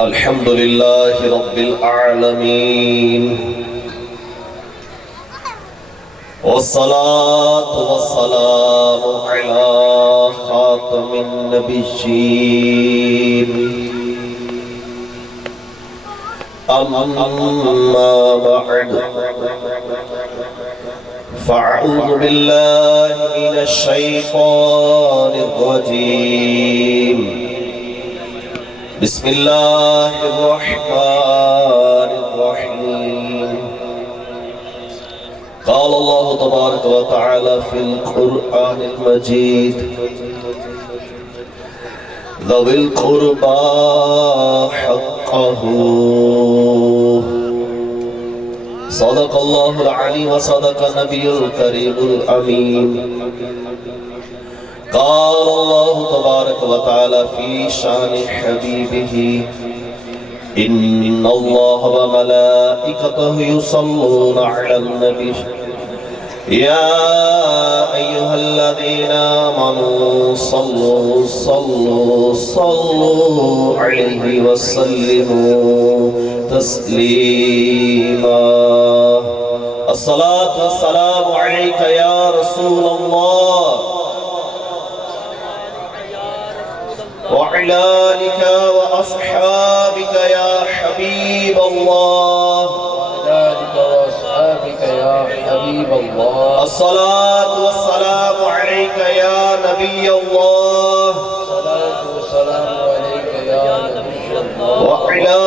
الحمد لله رب العالمين والصلاة والسلام على خاتم النبيين أما بعد فأعوذ بالله من الشيطان الرجيم بسم الله الرحمن الرحيم قال الله تبارك وتعالى في القرآن المجيد ذوي القربى حقه صدق الله العلي وصدق النبي الكريم الأمين قال الله تبارك وتعالى في شان حبيبه إن الله وملائكته يصلون على النبي يا أيها الذين آمنوا صلوا عليه وسلموا تسليما الصلاة والسلام عليك يا رسول الله وعلى آلك وأصحابك يا حبيب الله وعلى آلك وأصحابك يا حبيب الله الصلاة والسلام عليك يا نبي الله الصلاة والسلام عليك يا نبي الله وعلى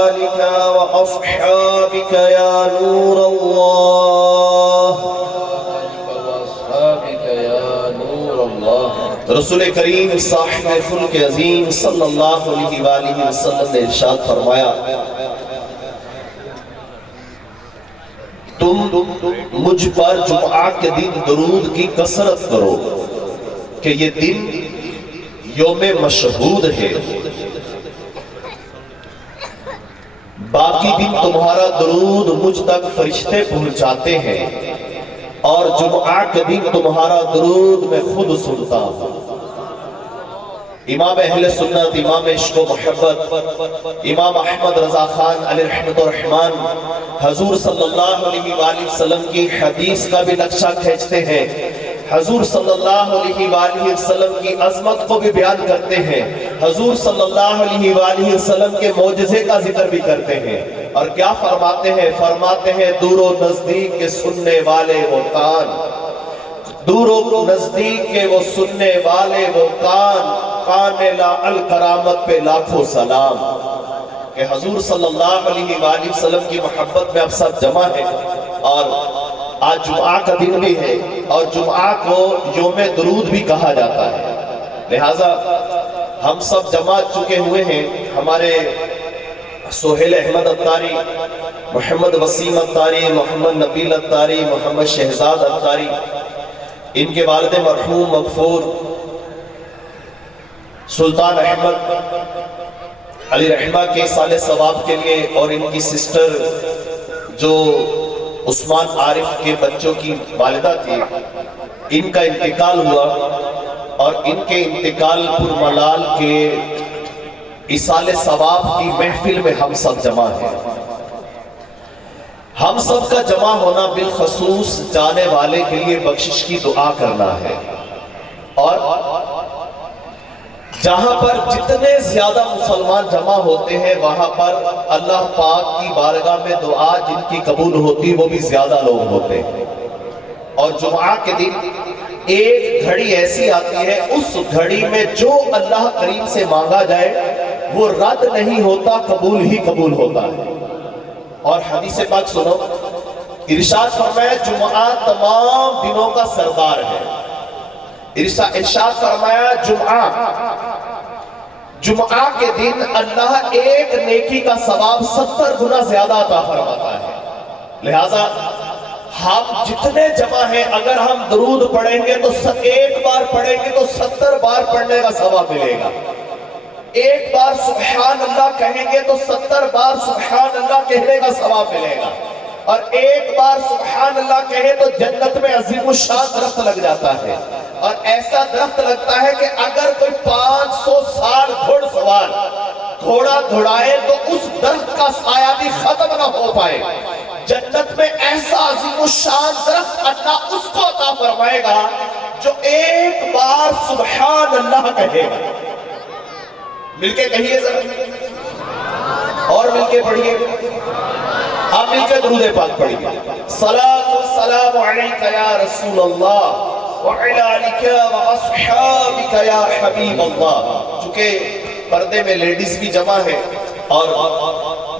آلك وأصحابك يا نور الله وعلى آلك وأصحابك يا نور الله رسول کریم صاحب خلق عظیم صلی اللہ علیہ وآلہ وسلم نے ارشاد فرمایا تم مجھ پر جمعہ کے دن درود کی کثرت کرو کہ یہ دن یوم مشہود ہے باقی دن تمہارا درود مجھ تک فرشتے پہنچاتے ہیں اور جمعہ کے دن تمہارا درود میں خود سنتا ہوں امام اہل سنت امام عشق و محبت امام احمد رضا خان علیہ رحمت الرحمن حضور صلی اللہ علیہ وآلہ وسلم کی حدیث کا بھی نقشہ کھینچتے ہیں حضور صلی اللہ علیہ وآلہ وسلم کی عظمت کو بھی بیان کرتے ہیں حضور صلی اللہ علیہ وآلہ وسلم کے معجزے کا ذکر بھی کرتے ہیں اور کیا فرماتے ہیں دور و نزدیک کے سننے والے وہ کان دور و نزدیک کے وہ سننے والے وہ کان لا الکرامت پہ لاکھوں سلام کہ حضور صلی اللہ علیہ وآلہ وسلم کی محبت میں اب سب جمع ہے اور آج جمعہ کا دن بھی ہے اور جمعہ کو یوم درود بھی کہا جاتا ہے لہٰذا ہم سب جمع چکے ہوئے ہیں ہمارے سہیل احمد اتاری محمد وسیم اتاری محمد نبیل اتاری محمد شہزاد اتاری ان کے والد مرحوم مغفور سلطان احمد علی رحمہ کے سال ثواب کے لیے اور ان کی سسٹر جو عثمان عارف کے بچوں کی والدہ تھی ان کا انتقال ہوا اور ان کے انتقال پر ملال کے ایصال ثواب کی محفل میں ہم سب جمع ہیں ہم سب کا جمع ہونا بالخصوص جانے والے کے لیے بخشش کی دعا کرنا ہے اور جہاں پر جتنے زیادہ مسلمان جمع ہوتے ہیں وہاں پر اللہ پاک کی بارگاہ میں دعا جن کی قبول ہوتی وہ بھی زیادہ لوگ ہوتے ہیں اور جمعہ کے دن ایک گھڑی ایسی آتی ہے اس گھڑی میں جو اللہ کریم سے مانگا جائے وہ رد نہیں ہوتا قبول ہی قبول ہوتا ہے اور حدیث پاک سنو ارشاد فرمایا جمعہ تمام دنوں کا سردار ہے ارشاد فرمایا جمعہ کے دن اللہ ایک نیکی کا ثواب 70 گنا زیادہ عطا فرماتا ہے لہذا ہم جتنے جمع ہیں اگر ہم درود پڑھیں گے تو ایک بار پڑھیں گے تو 70 بار پڑھنے کا ثواب ملے گا ایک بار سبحان اللہ کہیں گے تو 70 بار سبحان اللہ کہنے کا ثواب ملے گا اور ایک بار سبحان اللہ کہے تو جنت میں عظیم الشان درخت لگ جاتا ہے اور ایسا درخت لگتا ہے کہ اگر کوئی 500 سال گھڑ سوار گھوڑا دھڑائے تو اس درخت کا سایہ بھی ختم نہ ہو پائے. جنت میں ایسا عظیم الشان درخت اللہ اس کو عطا فرمائے گا جو ایک بار سبحان اللہ کہے گا. مل کے کہیے ذرا اور مل کے پڑھیے. آپ مل کے درود پاک پڑھیے. صلاۃ والسلام علیک یا رسول اللہ وعلی آلک واصحابک یا حبیب اللہ. چونکہ پردے میں لیڈیز بھی جمع ہے اور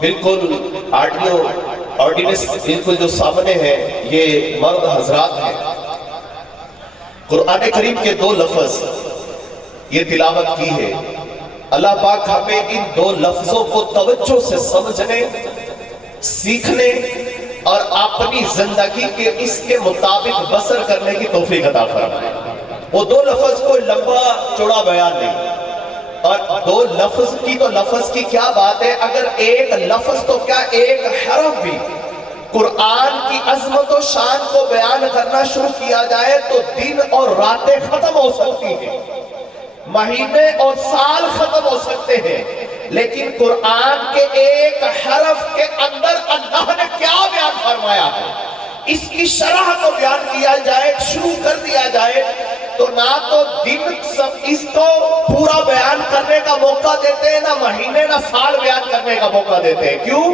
بالکل آرڈیننس بالکل جو سامنے ہے یہ مرد حضرات ہیں. قرآن کریم کے 2 لفظ یہ تلاوت کی ہے. اللہ پاک ہمیں ان 2 لفظوں کو توجہ سے سمجھنے، سیکھنے اور اپنی زندگی کے اس کے مطابق بسر کرنے کی توفیق عطا فرمائے. وہ 2 لفظ کوئی لمبا چوڑا بیان نہیں، اور 2 لفظ کی تو لفظ کی کیا بات ہے، اگر ایک لفظ تو کیا ایک حرف بھی قرآن کی عظمت و شان کو بیان کرنا شروع کیا جائے تو دن اور راتیں ختم ہو سکتی ہیں، مہینے اور سال ختم ہو سکتے ہیں، لیکن قرآن کے ایک حرف کے اندر اللہ نے کیا بیان فرمایا ہے، اس کی شرح کو بیان کیا جائے، شروع کر دیا جائے تو نہ تو دن اس کو پورا بیان کرنے کا موقع دیتے ہیں، نہ مہینے نہ سال بیان کرنے کا موقع دیتے ہیں. کیوں؟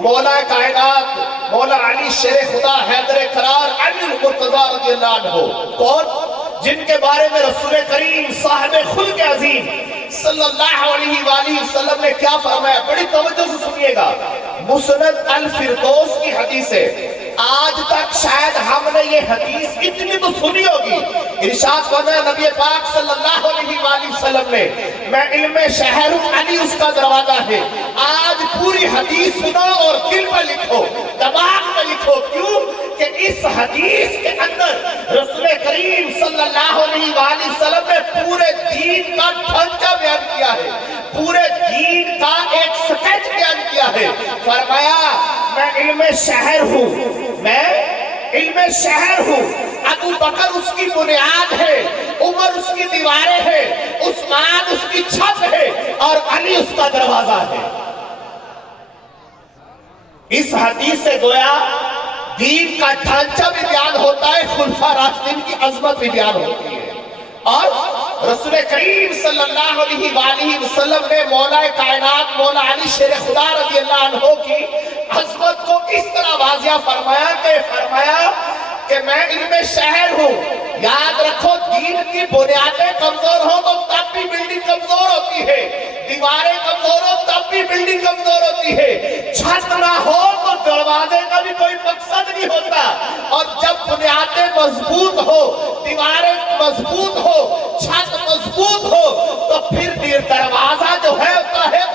مولا کائنات مولا علی شیر خدا حیدر قرار علی المرتضی رضی اللہ عنہ، کون؟ جن کے بارے میں رسول کریم صاحب خلق عظیم صلی اللہ علیہ وآلہ وسلم نے کیا فرمایا. بڑی توجہ سے سنیے گا. مسند الفردوس کی حدیث ہے. آج تک شاید ہم نے یہ حدیث اتنی تو سنی ہوگی. ارشاد فرمایا نبی پاک صلی اللہ علیہ وآلہ وسلم نے، میں علم شہر ہوں، علی اس کا دروازہ ہے. آج پوری حدیث سنو اور دل میں لکھو، دماغ میں لکھو. کیوں کہ اس حدیث کے اندر رسول کریم صلی اللہ علیہ وآلہ وسلم نے پورے دین کا ڈھانچہ بیان کیا ہے، پورے دین کا ایک سکیچ بیان کیا ہے. فرمایا میں علم شہر ہوں، میں علم شہر ہوں. ابو بکر اس کی بنیاد ہے، عمر اس کی دیواریں ہیں، عثمان اس کی چھت ہے اور علی اس کا دروازہ ہے. اس حدیث سے گویا دین کا ڈھانچہ بھی بیان ہوتا ہے، خلفاء راشدین کی عظمت بھی بیان ہوتی ہے. اور رسول کریم صلی اللہ علیہ وآلہ وسلم نے مولا کائنات مولا علی شیر خدا رضی اللہ عنہ کی عظمت کو اس طرح واضح فرمایا کہ میں علم شہر ہوں. یاد رکھو دین کی بنیادیں کمزور ہو تو تب بھی بلڈنگ کمزور ہوتی ہے، دیواریں کمزور ہو تب بھی بلڈنگ کمزور ہوتی ہے، چھت نہ ہو تو دروازے کا بھی کوئی مقصد نہیں ہوتا. اور جب بنیادیں مضبوط ہو، دیواریں مضبوط ہو، چھت مضبوط ہو تو پھر دروازہ جو ہے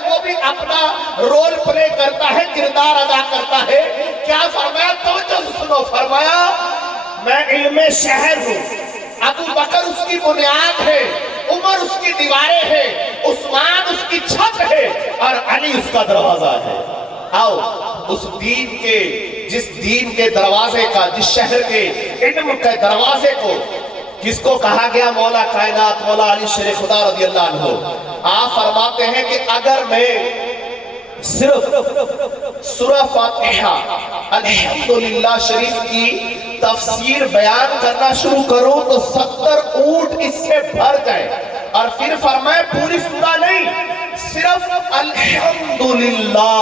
وہ بھی اپنا رول پلے کرتا ہے، کردار ادا کرتا ہے. کیا فرمایا؟ توجہ سے سنو. فرمایا میں علم شہر ہوں، ابو بکر اس کی بنیاد ہے، عمر اس کی دیواریں ہیں، عثمان اس کی چھت ہے اور علی اس کا دروازہ ہے. آؤ اس دین کے، جس دین کے دروازے کا، جس شہر کے علم کے دروازے کو کس کو کہا گیا؟ مولا کائنات مولا علی شیر خدا رضی اللہ عنہ. آپ فرماتے ہیں کہ اگر میں صرف سورہ فاتحہ الحمدللہ شریف کی تفسیر بیان کرنا شروع کروں تو 70 اونٹ اس سے بھر جائے. اور پھر فرمائے پوری سورہ نہیں، صرف الحمدللہ،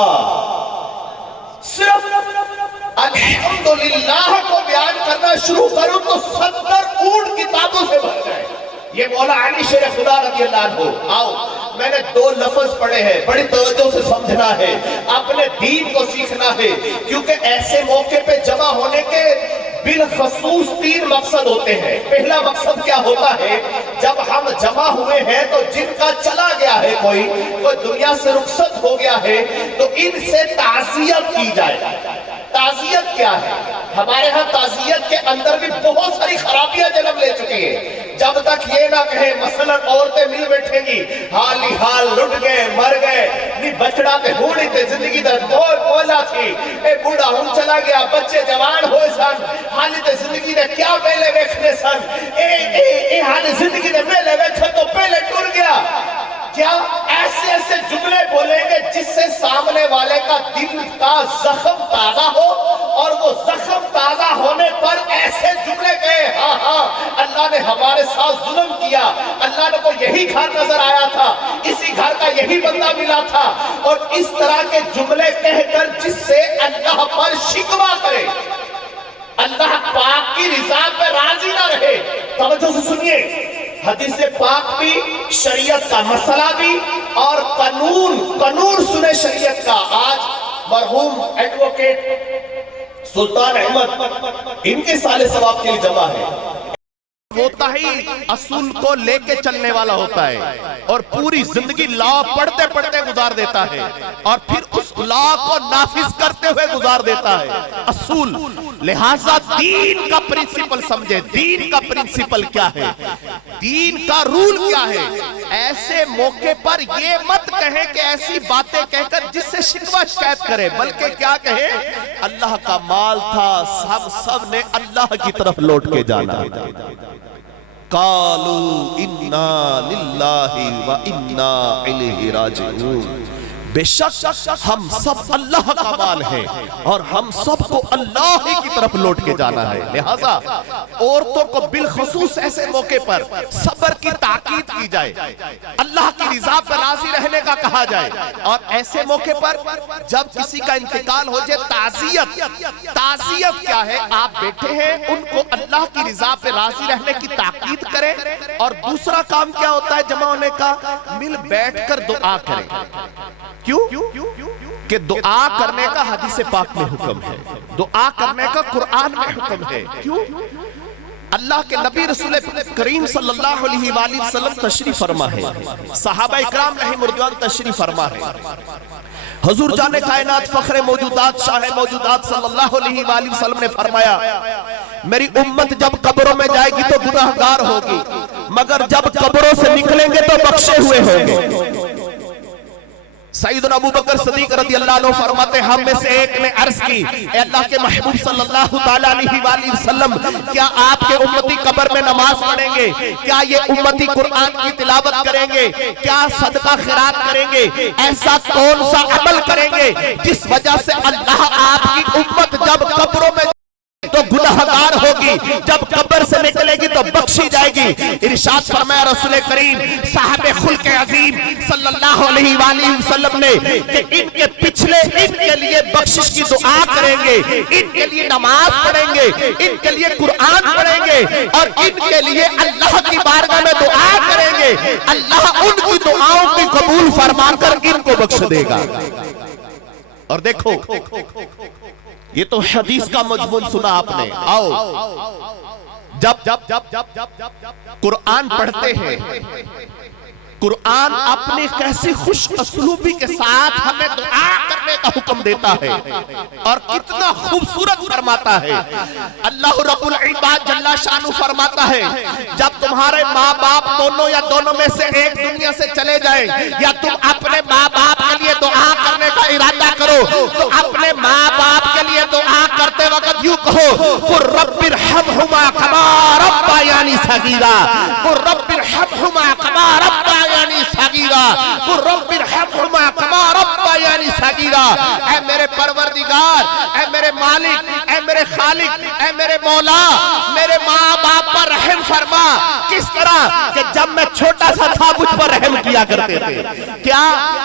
صرف الحمدللہ کو بیان کرنا شروع کروں تو 70 اونٹ کتابوں سے بھر جائے. یہ مولا علی شیر خدا رضی اللہ عنہ. آؤ میں نے 2 لفظ پڑھے ہیں، بڑی توجہ سے سمجھنا ہے، اپنے دین کو سیکھنا ہے، کیونکہ ایسے موقع پہ جمع ہونے کے بالخصوص 3 مقصد ہوتے ہیں. پہلا مقصد کیا ہوتا ہے؟ جب ہم جمع ہوئے ہیں تو جن کا چلا گیا ہے، کوئی دنیا سے رخصت ہو گیا ہے، تو ان سے تعزیت کی جائے. تعزیت کیا ہے؟ ہمارے ہاں تعزیت کے اندر بھی بہت ساری خرابیاں جنم لے چکی ہیں. جب تک یہ نہ کہیں مثلا عورتیں مل بیٹھیں گی، حال ہی حال لٹ گئے، مر گئے، نی بچڑا تے ہوڑی تے زندگی دا دور بولا تھی، اے بوڑھا ہوں چلا گیا، بچے جوان ہوئے سن، حالی تے زندگی دے کیا پہلے ویکھنے سن، اے حالی زندگی دے پہلے ویکھن تو پہلے ٹر گیا. کیا ایسے ایسے جملے بولیں گے جس سے سامنے والے کا دل کا زخم تازہ ہو، اور وہ زخم تازہ ہونے پر ایسے جملے کہے، ہاں ہاں اللہ نے ہمارے ساتھ ظلم کیا، اللہ نے کو یہی گھر نظر آیا تھا، اسی گھر کا یہی بندہ ملا تھا، اور اس طرح کے جملے کہہ کر جس سے اللہ پر شکوہ کرے، اللہ پاک کی رضا پہ راضی نہ رہے۔ توجہ سے سنیے، حدیث پاک بھی، شریعت کا مسئلہ بھی، اور قانون سنے شریعت کا۔ آج مرحوم ایڈوکیٹ سلطان احمد ان کے سال ثواب کے لیے جمع ہے، ہوتا ہی اصول کو لے کے چلنے والا ہوتا ہے، اور پوری زندگی لا پڑھتے پڑھتے گزار دیتا ہے، اور پھر اس لا کو نافذ کرتے ہوئے گزار دیتا ہے۔ اصول، لہٰذا دین کا پرنسپل سمجھے، دین کا پرنسپل کیا ہے، دین کا رول کیا ہے۔ ایسے موقع پر یہ مت کہیں کہ ایسی باتیں کہہ کر جس سے شکوہ شکایت کرے، بلکہ کیا کہے، اللہ کا مال تھا، سب نے اللہ کی طرف لوٹ کے جانا ہے۔ قالوا انا للہ و انا الیہ راجعون، بے شک ہم سب اللہ کا مال ہیں اور ہم سب کو اللہ ہی کی طرف لوٹ کے جانا ہے۔ لہٰذا عورتوں کو بالخصوص ایسے موقع پر صبر کی تاکید کی جائے، اللہ کی رضا پر راضی رہنے کا کہا جائے، اور ایسے موقع پر جب کسی کا انتقال ہو جائے، تعزیت کیا ہے، آپ بیٹھے ہیں، ان کو اللہ کی رضا پر راضی رہنے کی تاکید کریں، اور دوسرا کام کیا ہوتا ہے جمع ہونے کا، مل بیٹھ کر دعا کریں۔ کیوں کہ دعا کرنے کا حدیث پاک میں حکم ہے، دعا کرنے کا قرآن میں حکم ہے۔ کیوں؟ اللہ کے نبی رسول کریم صلی اللہ علیہ وآلہ وسلم تشریف فرما ہے، صحابہ اکرام رحمہ اللہ تشریف فرما ہے، حضور جان کائنات فخر موجودات شاہ موجودات صلی اللہ علیہ وآلہ وسلم نے فرمایا، میری امت جب قبروں میں جائے گی تو گناہگار ہوگی، مگر جب قبروں سے نکلیں گے تو بخشے ہوئے ہوں گے۔ سیدنا ابو بکر صدیق رضی اللہ عنہ فرماتے، ہم میں سے ایک نے عرض کی، اے اللہ کے محبوب صلی اللہ علیہ وآلہ وسلم، کیا آپ کے امتی قبر میں نماز پڑھیں گے؟ کیا یہ امتی قرآن کی تلاوت کریں گے؟ کیا صدقہ خیرات کریں گے؟ ایسا کون سا عمل کریں گے جس وجہ سے اللہ آپ کی امت جب قبروں میں تو گناہگار ہوگی، جب قبر سے نکلے گی تو بخشی جائے گی؟ ارشاد فرمایا رسول کریم صاحب خلق عظیم صلی اللہ علیہ وآلہ وسلم نے کہ ان کے پچھلے ان کے لیے بخشش کی دعا کریں گے، ان کے لیے نماز پڑھیں گے، ان کے لیے قرآن پڑھیں گے، اور ان کے لیے اللہ کی بارگاہ میں دعا کریں گے، اللہ ان کی دعاؤں کو قبول فرما کر ان کو بخش دے گا۔ اور دیکھو، یہ تو حدیث کا مضمون سنا آپ نے۔ آؤ، جب قرآن پڑھتے ہیں، قرآن اپنے کیسی خوش اسلوبی کے ساتھ ہمیں دعا کرنے کا حکم دیتا ہے، اور کتنا خوبصورت فرماتا ہے۔ اللہ رب العباد جل شانہ فرماتا ہے، جب تمہارے ماں باپ دونوں یا دونوں میں سے ایک دنیا سے چلے جائیں، یا تم اپنے ماں باپ کے لیے دعا کرنے کا ارادہ کرو تو اپنے ماں باپ کے لیے دعا کرتے وقت یوں کہو، قُل رَبِّ ارْحَمْهُمَا كَمَا رَبَّيَانِي صَغِيرًا، قُل رَبِّ ارْحَمْهُمَا كَمَا رَبَّيَانِي صَغِيرًا، قُل رَبِّ ارْحَمْهُمَا كَمَا رَبَّيَانِي صَغِيرًا۔ اے میرے پروردگار، اے میرے مالک، اے میرے خالق، اے میرے مولا، میرے ماں باپ پر رحم فرما۔ کس طرح کہ جب میں چھوٹا سا تھا مجھ پر رحم کیا کرتے تھے۔ کیا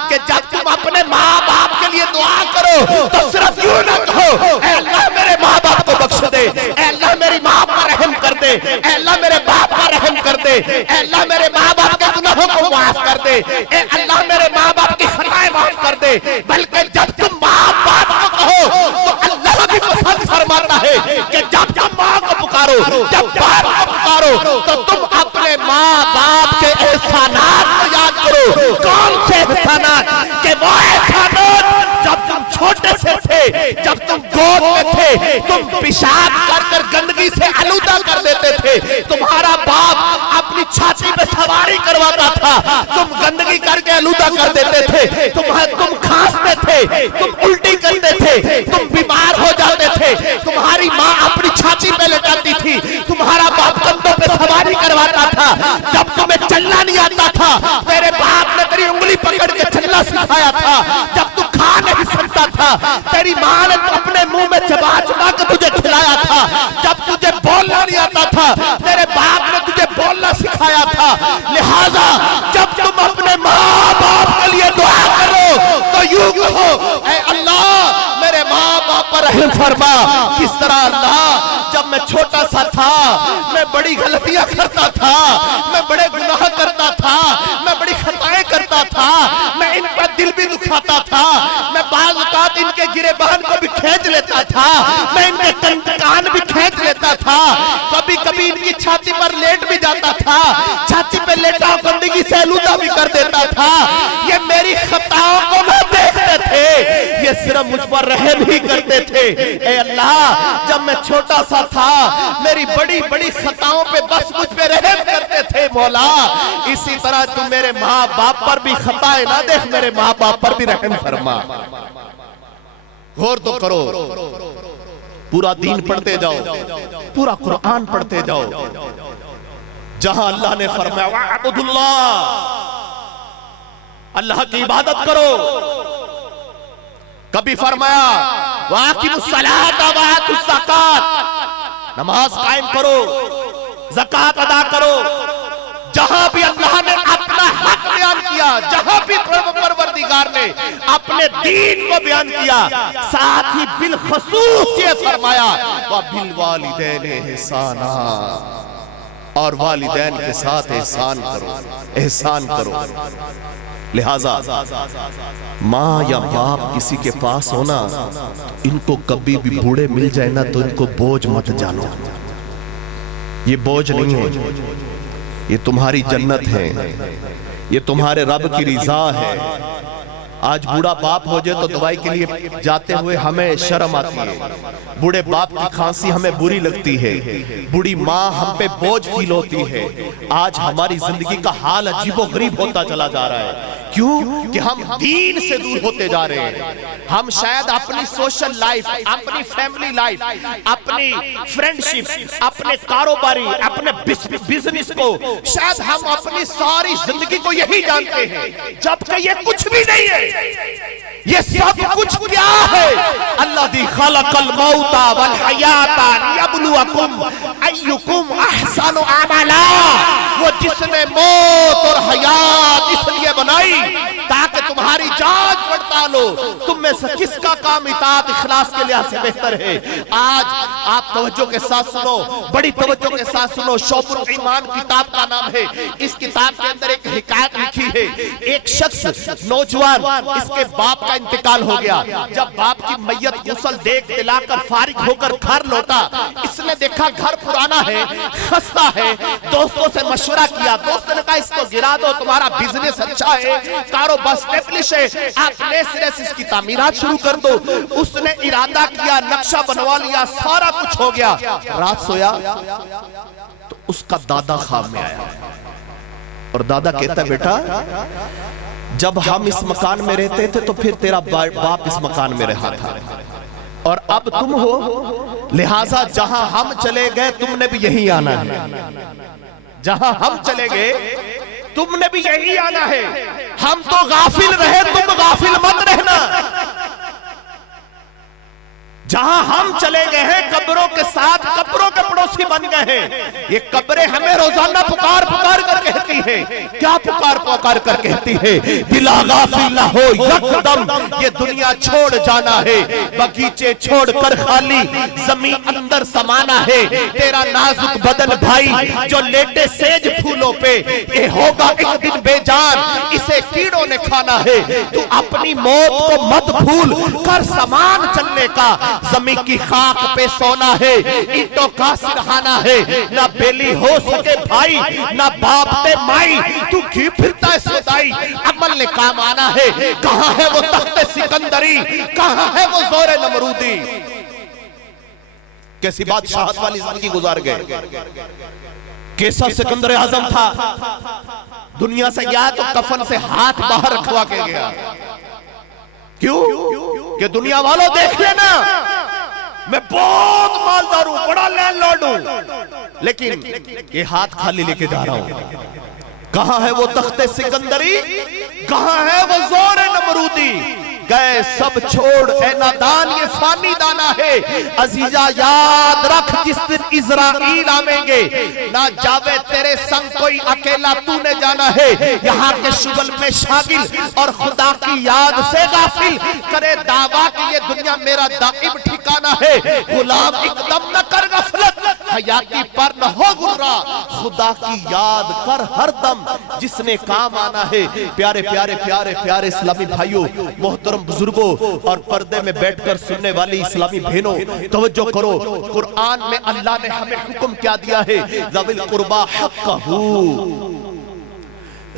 کہ جب تم اپنے ماں باپ کے لیے دعا کرو تو صرف یوں نہ کہو، اے اللہ میرے ماں باپ کو بخش دے، اے اللہ میری ماں پر رحم کر دے، اے اللہ میرے باپ پر رحم کر دے، اے اللہ میرے ماں باپ کے گناہوں کو معاف کر دے، اے اللہ میرے ماں باپ کی خطائیں معاف کر دے۔ بلکہ جب تم ماں باپ کو کہو تو اللہ بھی پسند فرماتا ہے کہ جب تم ماں کو پکارو، جب باپ کو پکارو تو تم اپنے ماں باپ کے احسانات کو یاد کرو۔ کون سے احسانات؟ کہ وہ احسانات جب تم چھوٹے سے تھے، جب تم گود میں تھے، تم پیشاب کر کر گندگی سے آلودہ کر دیتے تھے، تمہارا باپ اپنی چھاتی پہ سواری کرواتا تھا، تم گندگی کر کے آلودہ کر دیتے تھے، تم کھانستے تھے، تم الٹی کرتے تھے، تم بیمار ہو جاتے تھے، تمہاری ماں اپنی چھاتی پہ لٹاتی تھی، تمہارا باپ کندھوں پہ سواری کرواتا تھا، جب تمہیں چلنا نہیں آتا تھا تیرے باپ نے تیری پکڑ کے چلنا سکھایا تھا جب تو کھا نہیں سکتا تھا، تیری ماں نے اپنے منہ میں چبا چبا کے تجھے کھلایا تھا جب تجھے بولنا نہیں آتا تھا، تیرے باپ نے تجھے بولنا سکھایا تھا، لہٰذا جب تم اپنے ماں باپ کے لیے دعا کرو تو یوں کہو اے اللہ میرے ماں باپ پر رحم فرما۔ کس طرح اللہ جب میں چھوٹا سا تھا میں بڑی غلطیاں کرتا تھا، میں بڑے گناہ کرتا تھا، میں بڑی خطائیں کرتا تھا، میں ان پر دل بھی دکھاتا تھا، میں بعض اوقات ان کے گریبان کو بھی کھینچ لیتا تھا، میں ان کے کان بھی کھینچ لیتا تھا، کبھی کبھی ان کی چھاتی پر لیٹ بھی جاتا تھا، چھاتی پہ لیٹا گندگی سے آلودہ بھی کر دیتا تھا۔ یہ میری خطاؤں کو نہ دیکھتے تھے، یہ صرف مجھ پر رحم ہی کرتے تھے۔ اے اللہ جب میں چھوٹا سا تھا میری بڑی بڑی خطاؤں پہ بس مجھ پہ رحم کرتے تھے مولا، اسی طرح تم میرے ماں باپ پر بھی خطائیں نہ دیکھ، میرے ماں باپ پر بھی رحم فرما۔ غور تو کرو، پورا دین پڑھتے جاؤ، پورا قرآن پڑھتے جاؤ، جہاں اللہ نے فرمایا وَاعْبُدُ اللَّهَ، اللہ کی عبادت کرو، کبھی فرمایا وَاقِمُوا الصَّلَاةَ وَآتُوا الزَّكَاةَ، نماز قائم کرو، زکوٰۃ ادا کرو۔ جہاں بھی اللہ نے اپنا حق بیان کیا، جہاں بھی پروردگار نے اپنے دین کو بیان کیا، ساتھ ہی بالخصوص یہ فرمایا وَبِالْوَالِدَيْنِ إِحْسَانًا، اور والدین کے ساتھ احسان کرو، احسان کرو۔ لہٰذا ماں یا باپ کسی کے پاس ہونا، ان کو کبھی بھی بوڑھے مل جائے نا تو ان کو بوجھ مت جانو، یہ بوجھ نہیں ہے، یہ تمہاری جنت ہے، یہ تمہارے رب کی رضا ہے۔ آج بوڑھا باپ ہو جائے تو دوائی کے لیے جاتے ہوئے ہمیں شرم آتی ہے، بوڑھے باپ کی کھانسی ہمیں بری لگتی ہے، بوڑھی ماں ہم پہ بوجھ فیل ہوتی ہے۔ آج ہماری زندگی کا حال عجیب و غریب ہوتا چلا جا رہا ہے، کیوں کہ ہم دین سے دور ہوتے جا رہے ہیں۔ ہم شاید اپنی سوشل لائف، اپنی فیملی لائف، اپنی فرینڈشپ، اپنے کاروباری، اپنے بزنس کو، شاید ہم اپنی ساری زندگی کو یہی جانتے ہیں، جبکہ یہ کچھ بھی نہیں ہے۔ یہ سب کچھ کیا ہے؟ اللہ دی خلق الموت والحیات لیبلوکم ایکم احسن عملا، وہ جس نے موت اور حیات اس لیے بنائی تاکہ تمہاری جانچ پڑتال ہو، تم میں سے کس کا کام اطاعت اخلاص کے لحاظ سے بہتر ہے۔ آج آپ توجہ کے ساتھ سنو، بڑی توجہ کے ساتھ سنو، شعب الایمان کتاب کا نام ہے۔ اس کتاب کے اندر ایک حکایت لکھی ہے، ایک شخص نوجوان، اس کے باپ کا انتقال ہو گیا، جب باپ کی میت غسل دیکھ دلا کر فارغ ہو کر گھر لوٹا، اس نے دیکھا گھر پرانا ہے، خستہ ہے، دوستوں سے مشورہ کیا، دوستوں نے کہا اس کو گرا دو، تمہارا بزنس اچھا ہے، کاروبار اسٹیبلش ہے، آپ نئے سرے سے اس کی تعمیرات شروع کر دو۔ اس نے ارادہ کیا، نقشہ بنوا لیا، سارا کچھ ہو گیا۔ رات سویا تو اس کا دادا خواب میں آیا اور دادا کہتا ہے بیٹا جب ہم اس مکان میں رہتے تھے تو پھر تیرا باپ اس مکان میں رہا تھا، اور اب تم ہو، لہٰذا جہاں ہم چلے گئے تم نے بھی یہی آنا ہے، جہاں ہم چلے گئے تم نے بھی یہی آنا ہے، ہم تو غافل رہے تم غافل مت رہنا۔ جہاں ہم چلے گئے ہیں قبروں کے ساتھ قبروں کے پڑوسی بن گئے ہیں۔ یہ قبریں ہمیں روزانہ پکار پکار کر کہتی ہیں، کیا پکار پکار کر کہتی ہے؟ بلا غافل نہ ہو یکدم یہ دنیا چھوڑ جانا ہے، بغیچے چھوڑ کر خالی زمین اندر سمانا ہے، تیرا نازک بدن بھائی جو لیٹے سیج پھولوں پہ یہ ہوگا ایک دن بے جان، اسے کیڑوں نے کھانا ہے۔ تو اپنی موت کو مت بھول کر سامان چلنے کا، زمین کی خاک پہ سونا ہے، اینٹوں کا سرہانا ہے، نہ بیلی ہو سکے بھائی نہ باپ تے مائی، تو کی پھرتا ہے سودائی، عمل نے کام آنا ہے۔ کہاں ہے وہ تخت سکندری، کہاں ہے وہ زور نمرودی؟ کیسی بادشاہت والی زندگی گزار گئے، کیسا سکندر اعظم تھا، دنیا سے گیا تو کفن سے ہاتھ باہر رکھوا کے گیا۔ کیوں کہ دنیا والوں دیکھ لینا میں بہت مالدار ہوں، بڑا لینڈ لارڈ ہوں، لیکن یہ ہاتھ خالی لے کے جا رہا ہوں۔ کہاں ہے وہ تخت سکندری، کہاں ہے وہ زور نمرودی، گئے سب چھوڑ اے نادان یہ فانی دانا ہے، عزیزہ یاد رکھ جس دن اسرائیل آمیں گے نہ جاوے تیرے سنگ کوئی اکیلا تو نے جانا ہے، یہاں کے شغل میں شاغل اور خدا کی یاد سے غافل کرے دعویٰ کہ یہ دنیا میرا دائم ٹھکانہ ہے، غلام اقدم نہ کر غفلت حیاتی پر نہ ہو گرا، خدا کی یاد کر ہر دم جس نے کام آنا ہے۔ پیارے پیارے پیارے پیارے اسلامی بھائیوں، محترم بزرگوں اور پردے میں بیٹھ کر سننے والی اسلامی بہنوں، توجہ کرو، قرآن میں اللہ نے ہمیں حکم کیا دیا ہے، ذوی القربیٰ حقہ،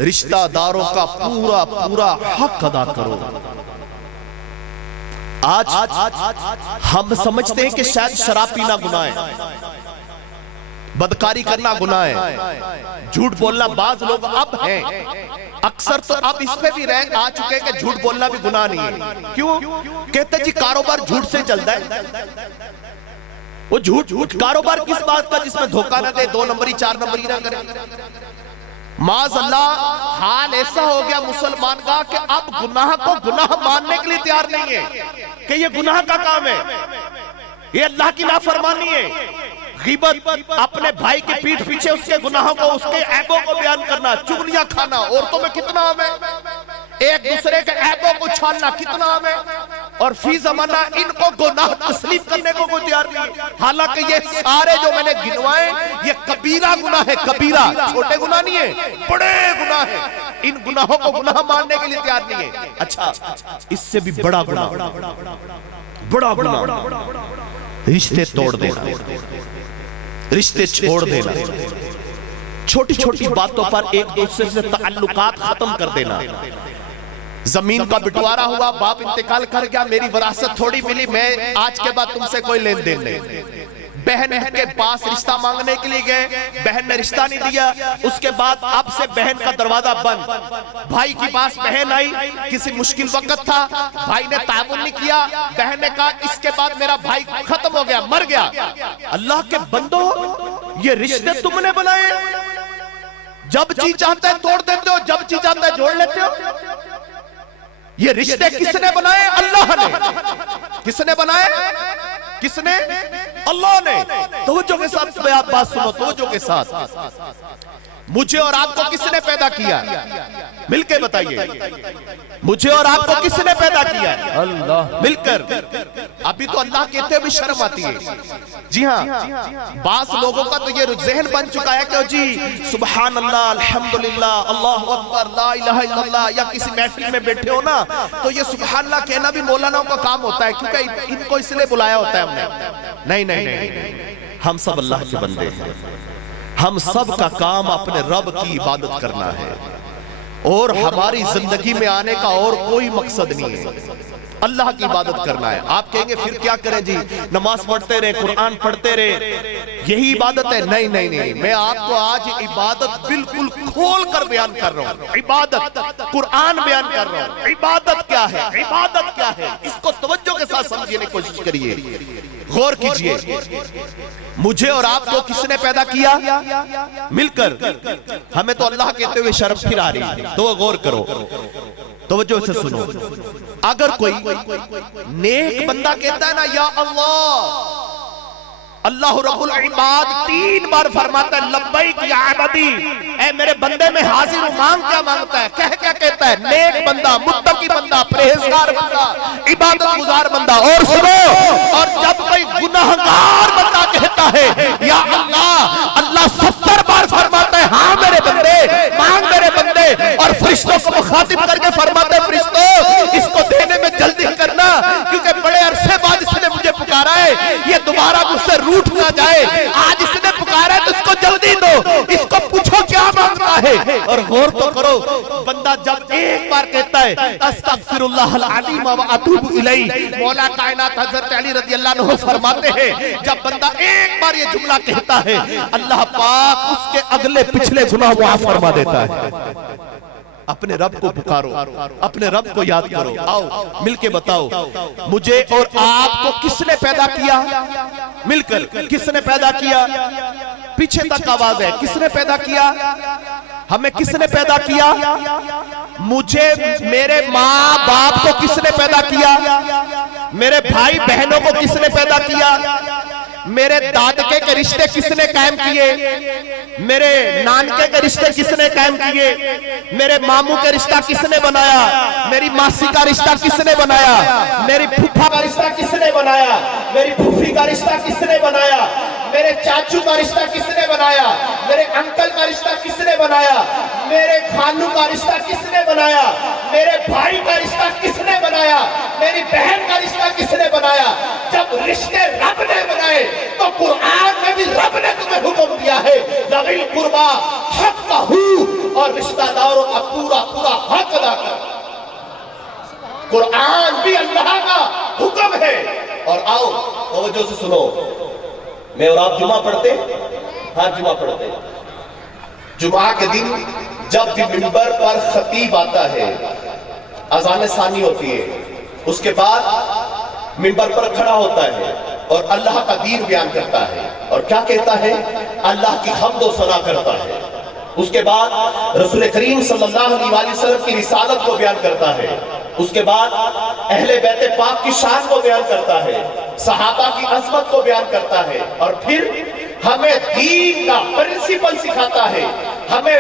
رشتہ داروں کا پورا پورا حق ادا کرو۔ آج ہم سمجھتے ہیں کہ شاید شراب پینا گناہ ہے، بدکاری کرنا گناہ ہے، جھوٹ بولنا بعض لوگ اب ہیں، اکثر تو اب اس پہ بھی رینک آ چکے کہ جھوٹ بولنا بھی گناہ نہیں ہے۔ کیوں؟ کہتے جی کاروبار جھوٹ سے چلتا ہے۔ وہ جھوٹ کاروبار کس بات کا جس میں دھوکہ نہ دے، 2 نمبری 4 نمبری نہ کرے۔ معاذ اللہ حال ایسا ہو گیا مسلمان کا کہ اب گناہ کو گناہ ماننے کے لیے تیار نہیں ہے کہ یہ گناہ کا کام ہے، یہ اللہ کی نافرمانی ہے۔ غیبت، اپنے بھائی کی پیٹھ پیچھے اس کے گناہوں کو، اس کے عیبوں کو بیان کرنا، چغلیاں کھانا، عورتوں میں کتنا عام ہے، ایک دوسرے کے عیبوں کو چھالنا کتنا عام ہے، اور فی زمانہ ان کو گناہ تسلیم کرنے کو کوئی تیار نہیں۔ حالانکہ یہ سارے جو میں نے گنوائے یہ کبیرہ گناہ ہے، کبیرہ، چھوٹے گناہ نہیں ہے، بڑے گناہ ہیں، ان گناہوں کو گناہ ماننے کے لیے تیار نہیں ہے۔ اچھا اس سے بھی بڑا گناہ، بڑا گناہ رشتے توڑ دینا، رشتے چھوڑ دینا، چھوٹی چھوٹی باتوں پر ایک دوسرے سے تعلقات ختم کر دینا۔ زمین کا بٹوارا ہوا، باپ انتقال کر گیا، میری وراثت تھوڑی ملی، میں آج کے بعد تم سے کوئی لین دین نہیں۔ بہن کے پاس رشتہ مانگنے کے لیے گئے، بہن نے رشتہ نہیں دیا، اس کے بعد اب سے بہن کا دروازہ بند۔ بھائی کے پاس بہن آئی، کسی مشکل وقت تھا، بھائی نے تعاون نہیں کیا، بہن نے کہا اس کے بعد میرا بھائی ختم ہو گیا، مر گیا۔ اللہ کے بندو، یہ رشتے تم نے بنائے، جب جی چاہتا ہے توڑ دیتے ہو، جب جی چاہتا ہے جوڑ لیتے ہو۔ یہ رشتے کس نے بنائے؟ اللہ نے۔ کس نے بنائے؟ کس نے؟ اللہ نے۔ توجہ کے ساتھ بات سنو، توجہ کے ساتھ۔ مجھے اور آپ کو کس نے پیدا کیا؟ مل کے بتائیے، مجھے اور آپ کو کس نے پیدا کیا؟ اللہ۔ مل کر۔ ابھی تو اللہ کہتے بھی شرم آتی ہے۔ جی ہاں، بعض لوگوں کا تو یہ ذہن بن چکا ہے کہ جی سبحان اللہ، الحمدللہ، اللہ اکبر، لا الہ الا اللہ، یا کسی محفل میں بیٹھے ہو نا تو یہ سبحان اللہ کہنا بھی مولانوں کا کام ہوتا ہے، کیونکہ ان کو اس لیے بلایا ہوتا ہے ہم نے۔ نہیں، ہم سب اللہ کے بندے ہیں، ہم سب کا کام اپنے رب کی عبادت کرنا ہے، اور ہماری زندگی میں آنے کا اور کوئی مقصد نہیں ہے، اللہ کی عبادت کرنا ہے۔ آپ کہیں گے پھر کیا کریں جی، نماز پڑھتے رہے، قرآن پڑھتے رہے، یہی عبادت ہے؟ نہیں، میں آپ کو آج عبادت بالکل کھول کر بیان کر رہا ہوں۔ عبادت، قرآن بیان کر رہا ہوں۔ عبادت کیا ہے؟ عبادت کیا ہے؟ اس کو توجہ کے ساتھ سمجھنے کی کوشش کریے، غور کیجئے۔ مجھے اور آپ کو کس نے پیدا کیا؟ مل کر۔ ہمیں تو اللہ کہتے ہوئے شرم پھر آ رہی ہے، تو غور کرو، توجہ سے سنو۔ اگر کوئی نیک بندہ کہتا ہے نا یا اللہ، اللہ رب العباد 3 بار فرماتا ہے لبیک یا عبدی، اے میرے بندے میں حاضر ہوں، مانگ کیا مانگتا ہے؟ کیا کہتا ہے؟ نیک بندہ، متقی بندہ، پرہیزگار بندہ، عبادت گزار بندہ۔ اور سنو، اور جب کوئی گناہگار بندہ کہتا ہے یا اللہ، اللہ 70 بار فرماتا ہے ہاں میرے بندے، مانگ میرے بندے، اور فرشتوں کو مخاطب کر کے فرماتا ہے فرشتوں اس کو دینے میں جلدی کرنا، کیونکہ بڑے عرصے بعد اس نے مجھے پکارا ہے، یہ دوبارہ مجھ سے روٹ نہ جائے، آج اس نے پکارا ہے تو اس کو جلدی دو، اس کو پوچھو کیا مانگتا ہے۔ اور غور تو کرو، بندہ جب ایک بار کہتا ہے استغفر اللہ العظیم و اتوب الیہ، مولا کائنات حضرت علی رضی اللہ عنہ فرماتے ہیں جب بندہ ایک بار یہ جملہ کہتا ہے اللہ پاک اس کے اگلے پچھلے گناہ معاف فرما دیتا ہے۔ اپنے رب کو پکارو، اپنے رب کو یاد کرو۔ آؤ مل کے بتاؤ، مجھے اور آپ کو کس نے پیدا کیا؟ مل کر، کس نے پیدا کیا؟ پیچھے تک آواز ہے، کس نے پیدا کیا؟ ہمیں کس نے پیدا کیا؟ مجھے میرے ماں باپ کو کس نے پیدا کیا؟ میرے بھائی بہنوں کو کس نے پیدا کیا؟ میرے دادکے کے رشتے کس نے قائم کیے؟ میرے نانکے کے رشتے کس نے قائم کیے؟ میرے ماموں کے رشتہ کس نے بنایا؟ میری ماسی کا رشتہ کس نے بنایا؟ میری پھوپھا کا رشتہ کس نے بنایا؟ میری پھوپھی کا رشتہ کس نے بنایا؟ میرے چاچو کا رشتہ کس نے بنایا؟ میرے انکل کا رشتہ کس نے بنایا؟ میرے خالو کا رشتہ کس نے بنایا؟ میرے بھائی کا رشتہ کس نے بنایا؟ میری بہن کا رشتہ کس نے بنایا؟ جب رشتے رب نے بنائے تو قرآن میں بھی رب نے تمہیں حکم دیا ہے ذوی القربی حقہ، اور رشتہ داروں کا پورا پورا حق ادا کر۔ قرآن بھی اللہ کا حکم ہے۔ اور آؤ توجہ سے سنو، میں اور آپ جمعہ پڑھتے؟ ہاں جمعہ پڑھتے۔ جمعہ کے دن جب بھی منبر پر خطیب آتا ہے، اذان ثانی ہوتی ہے، اس کے بعد منبر پر کھڑا ہوتا ہے اور اللہ کا دین بیان کرتا ہے، اور کیا کہتا ہے؟ اللہ کی حمد و ثنا کرتا ہے۔ اس کے بعد رسول کریم صلی اللہ علیہ وسلم کی رسالت کو بیان کرتا ہے۔ اس کے بعد اہل بیت پاک کی شان کو بیان کرتا ہے، صحابہ کی عظمت کو بیان کرتا ہے، اور پھر ہمیں دین کا پرنسپل سکھاتا ہے، ہمیں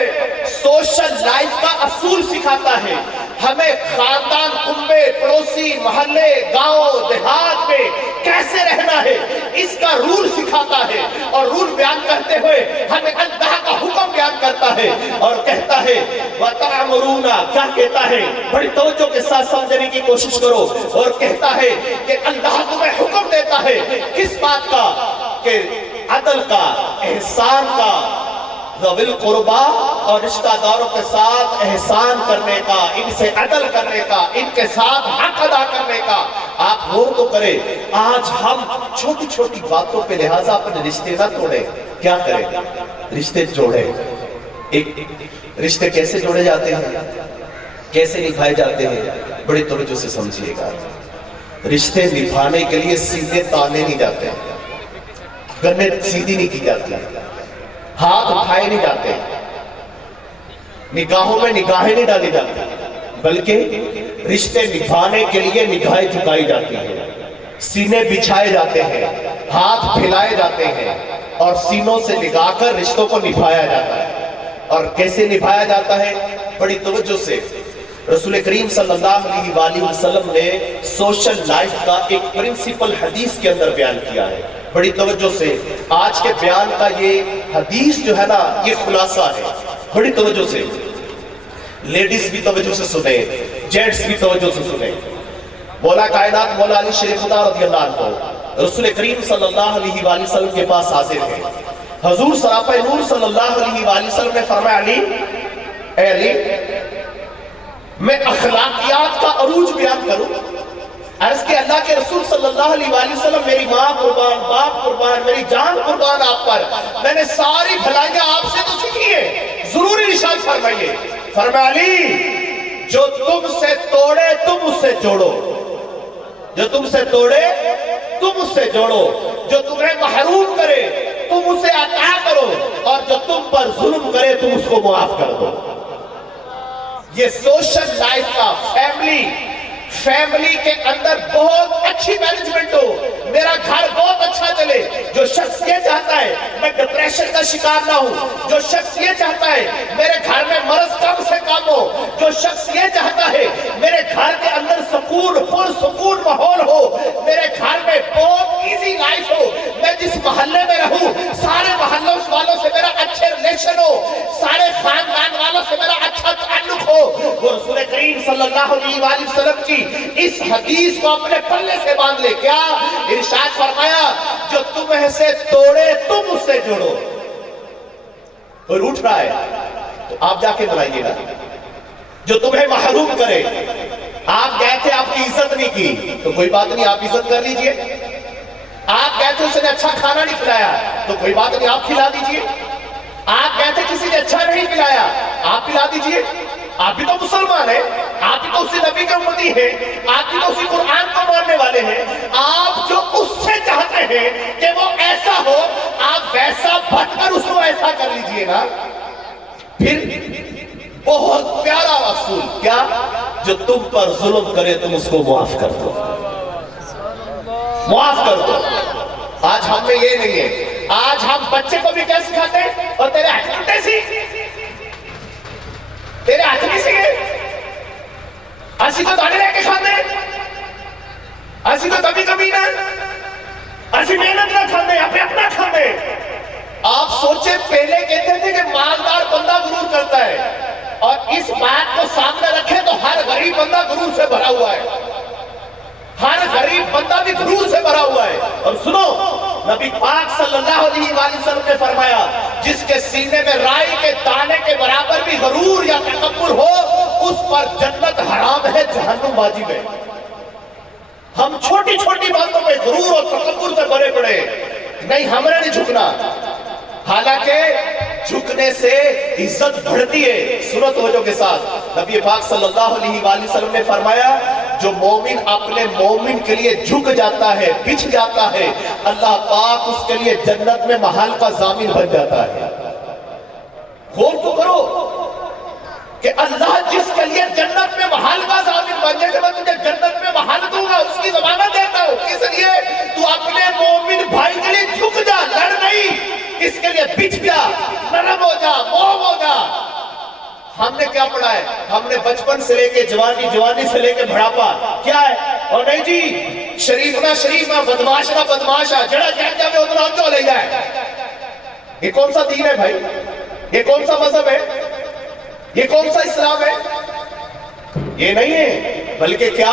سوشل لائف کا اصول سکھاتا ہے، ہمیں خاندان، کنبے، پڑوسی، محلے، گاؤں، دیہات میں کیسے رہنا ہے اس کا رول سکھاتا ہے، اور رول بیان کرتے ہوئے ہمیں اللہ کا حکم بیان کرتا ہے اور کہتا ہے وَتَعْمُرُونَ، کیا کہتا ہے؟ بڑی توجہ کے ساتھ سمجھنے کی کوشش کرو، اور کہتا ہے کہ اللہ تمہیں حکم دیتا ہے کس بات کا؟ کہ عدل کا، احسان کا، ذوی القربی اور رشتہ داروں کے ساتھ احسان کرنے کا، ان سے عدل کرنے کا، ان کے ساتھ حق ادا کرنے کا۔ آپ غور تو کریں، آج ہم چھوٹی چھوٹی باتوں پہ لہٰذا اپنے رشتے نہ توڑیں، کیا کریں؟ رشتے جوڑیں۔ ایک رشتے کیسے جوڑے جاتے ہیں، کیسے نبھائے جاتے ہیں؟ بڑی توجہ سے سمجھیے گا۔ رشتے نبھانے کے لیے سیدھے تانے نہیں جاتے، گنے سیدھی نہیں کی جاتی، ہاتھ اٹھائے نہیں جاتے، نگاہوں میں نگاہیں نہیں ڈالی جاتی، بلکہ رشتے نبھانے کے لیے نگاہیں جھکائی جاتی ہیں، سینے بچھائے جاتے ہیں، ہاتھ پھیلائے جاتے ہیں، اور سینوں سے لگا کر رشتوں کو نبھایا جاتا ہے۔ اور کیسے نبھایا جاتا ہے؟ بڑی توجہ سے رسول کریم صلی اللہ علیہ وآلہ وسلم نے سوشل لائف کا ایک پرنسپل حدیث کے اندر بیان کیا ہے۔ بڑی توجہ سے آج کے بیان کا یہ حدیث جو ہے نا، یہ خلاصہ ہے۔ بڑی توجہ سے لیڈیز بھی توجہ سے سنیں، جینٹس بھی توجہ سے سنیں۔ مولا کائنات مولا علی شریف خدا رضی اللہ عنہ رسول کریم صلی اللہ علیہ وآلہ وسلم کے پاس حاضر ہیں۔ حضور سراپہ نور صلی اللہ علیہ وآلہ وسلم نے فرمایا علی، اے علی، میں اخلاقیات کا عروج بیان کروں؟ عرض کہ اللہ کے رسول صلی اللہ علیہ وآلہ وسلم، میری ماں قربان، باپ قربان، میری جان قربان آپ پر، میں نے ساری بھلائیاں آپ سے تو سیکھی ہیں، ضروری ارشاد فرمائیے۔ فرمایا علی، جو تم سے توڑے تم اس سے جوڑو، جو تم سے توڑے تم اس سے جوڑو، جو تمہیں محروم کرے تم اسے عطا کرو، اور جو تم پر ظلم کرے تم اس کو معاف کر دو۔ یہ سوشل لائف کا فیملی کے اندر بہت اچھی مینجمنٹ ہو، میرا گھر بہت اچھا چلے۔ جو شخص یہ چاہتا ہے میں ڈپریشن کا شکار نہ ہوں، جو شخص یہ چاہتا ہے میرے گھر میں مرض کم سے کم ہو، جو شخص یہ چاہتا ہے میرے گھر کے اندر سکون، پرسکون ماحول ہو، میرے گھر میں بہت ایزی لائف ہو، میں جس محلے میں رہوں سارے محلوں والوں سے میرا اچھے ریلیشن ہو، سارے خاندان والوں سے میرا اچھا تعلق ہو، وہ رسول کریم صلی اللہ علیہ وآلہ وسلم کی اس حدیث کو اپنے پلے سے باندھ لے۔ کیا ارشاد فرمایا؟ جو تمہیں سے توڑے تم اس سے جوڑو۔ کوئی روٹ رہا ہے تو آپ جا کے بنائیے گا۔ جو تمہیں محروم کرے، آپ گئے تھے آپ کی عزت نہیں کی تو کوئی بات نہیں، آپ عزت کر لیجئے۔ آپ گئے تھے اس نے اچھا کھانا نہیں کھلایا تو کوئی بات نہیں، آپ کھلا دیجئے۔ آپ گئے تھے کسی نے اچھا نہیں کھلایا، آپ کھلا دیجئے۔ آپ بھی تو مسلمان ہیں، آپ بھی تو اسی نبی کے امتی ہیں، آپ بھی تو اسی قرآن کو ماننے والے ہیں۔ آپ جو اس سے چاہتے ہیں کہ وہ ایسا ہو، آپ ویسا بھٹ کر اس کو ایسا کر لیجئے نا۔ پھر بہت پیارا اصول، کیا؟ جو تم پر ظلم کرے تم اس کو معاف کر دو، معاف کر دو۔ آج ہم میں یہ نہیں ہے، آج ہم بچے کو بھی کیا سکھاتے ہیں؟ اور تیرے ہاتھ سی، تیرے ہاتھ نہیں سی اسی تو دانے لے کے کھاتے ہیں، اسی تو کبھی کبھی نہ، اسی محنت نہ کھاتے، اپنا کھاتے۔ آپ سوچے پہلے کہتے تھے کہ مالدار بندہ غرور کرتا ہے، اور اس بات کو سامنے رکھے تو ہر غریب بندہ غرور سے بھرا ہوا ہے، ہر غریب بندہ بھی غرور سے بھرا ہوا ہے۔ اور سنو، نبی پاک صلی اللہ علیہ وآلہ وسلم نے فرمایا جس کے سینے میں رائی کے دانے کے برابر بھی غرور یا تکبر ہو اس پر جنت حرام ہے، جہنم واجب ہے۔ ہم چھوٹی چھوٹی باتوں میں غرور اور تکبر سے بھرے پڑے، نہیں ہمیں نہیں جھکنا، حالانکہ جھکنے سے عزت بڑھتی ہے۔ سنو توجہ کے ساتھ، نبی پاک صلی اللہ علیہ وآلہ وسلم نے فرمایا جو مومن اپنے مومن کے لیے جھک جاتا ہے، بچھ جاتا ہے، اللہ پاک اس کے لیے جنت میں محل کا ضامن بن جاتا ہے۔ غور تو کرو کہ اللہ جس کے لیے جنت میں محل کا ضامن بن جائے کہ میں تجھے جنت میں محل دوں گا، اس کی ضمانت دیتا ہوں، اس لیے تو اپنے مومن بھائی کے لیے جھک جا، لڑ نہیں، اس کے لیے بچھ جا، نرم ہو جا، موم ہو جا۔ ہم نے کیا پڑھا ہے؟ ہم نے بچپن سے لے کے جوانی، جوانی سے لے کے بڑھاپا کیا ہے؟ اور نہیں جی شریف نہ بدماش نہ بدماشا، جڑا کہہ جاوے اتنا جو لے جائے۔ یہ کون سا دین ہے بھائی؟ یہ کون سا مذہب ہے؟ یہ کون سا اسلام ہے؟ یہ نہیں ہے، بلکہ کیا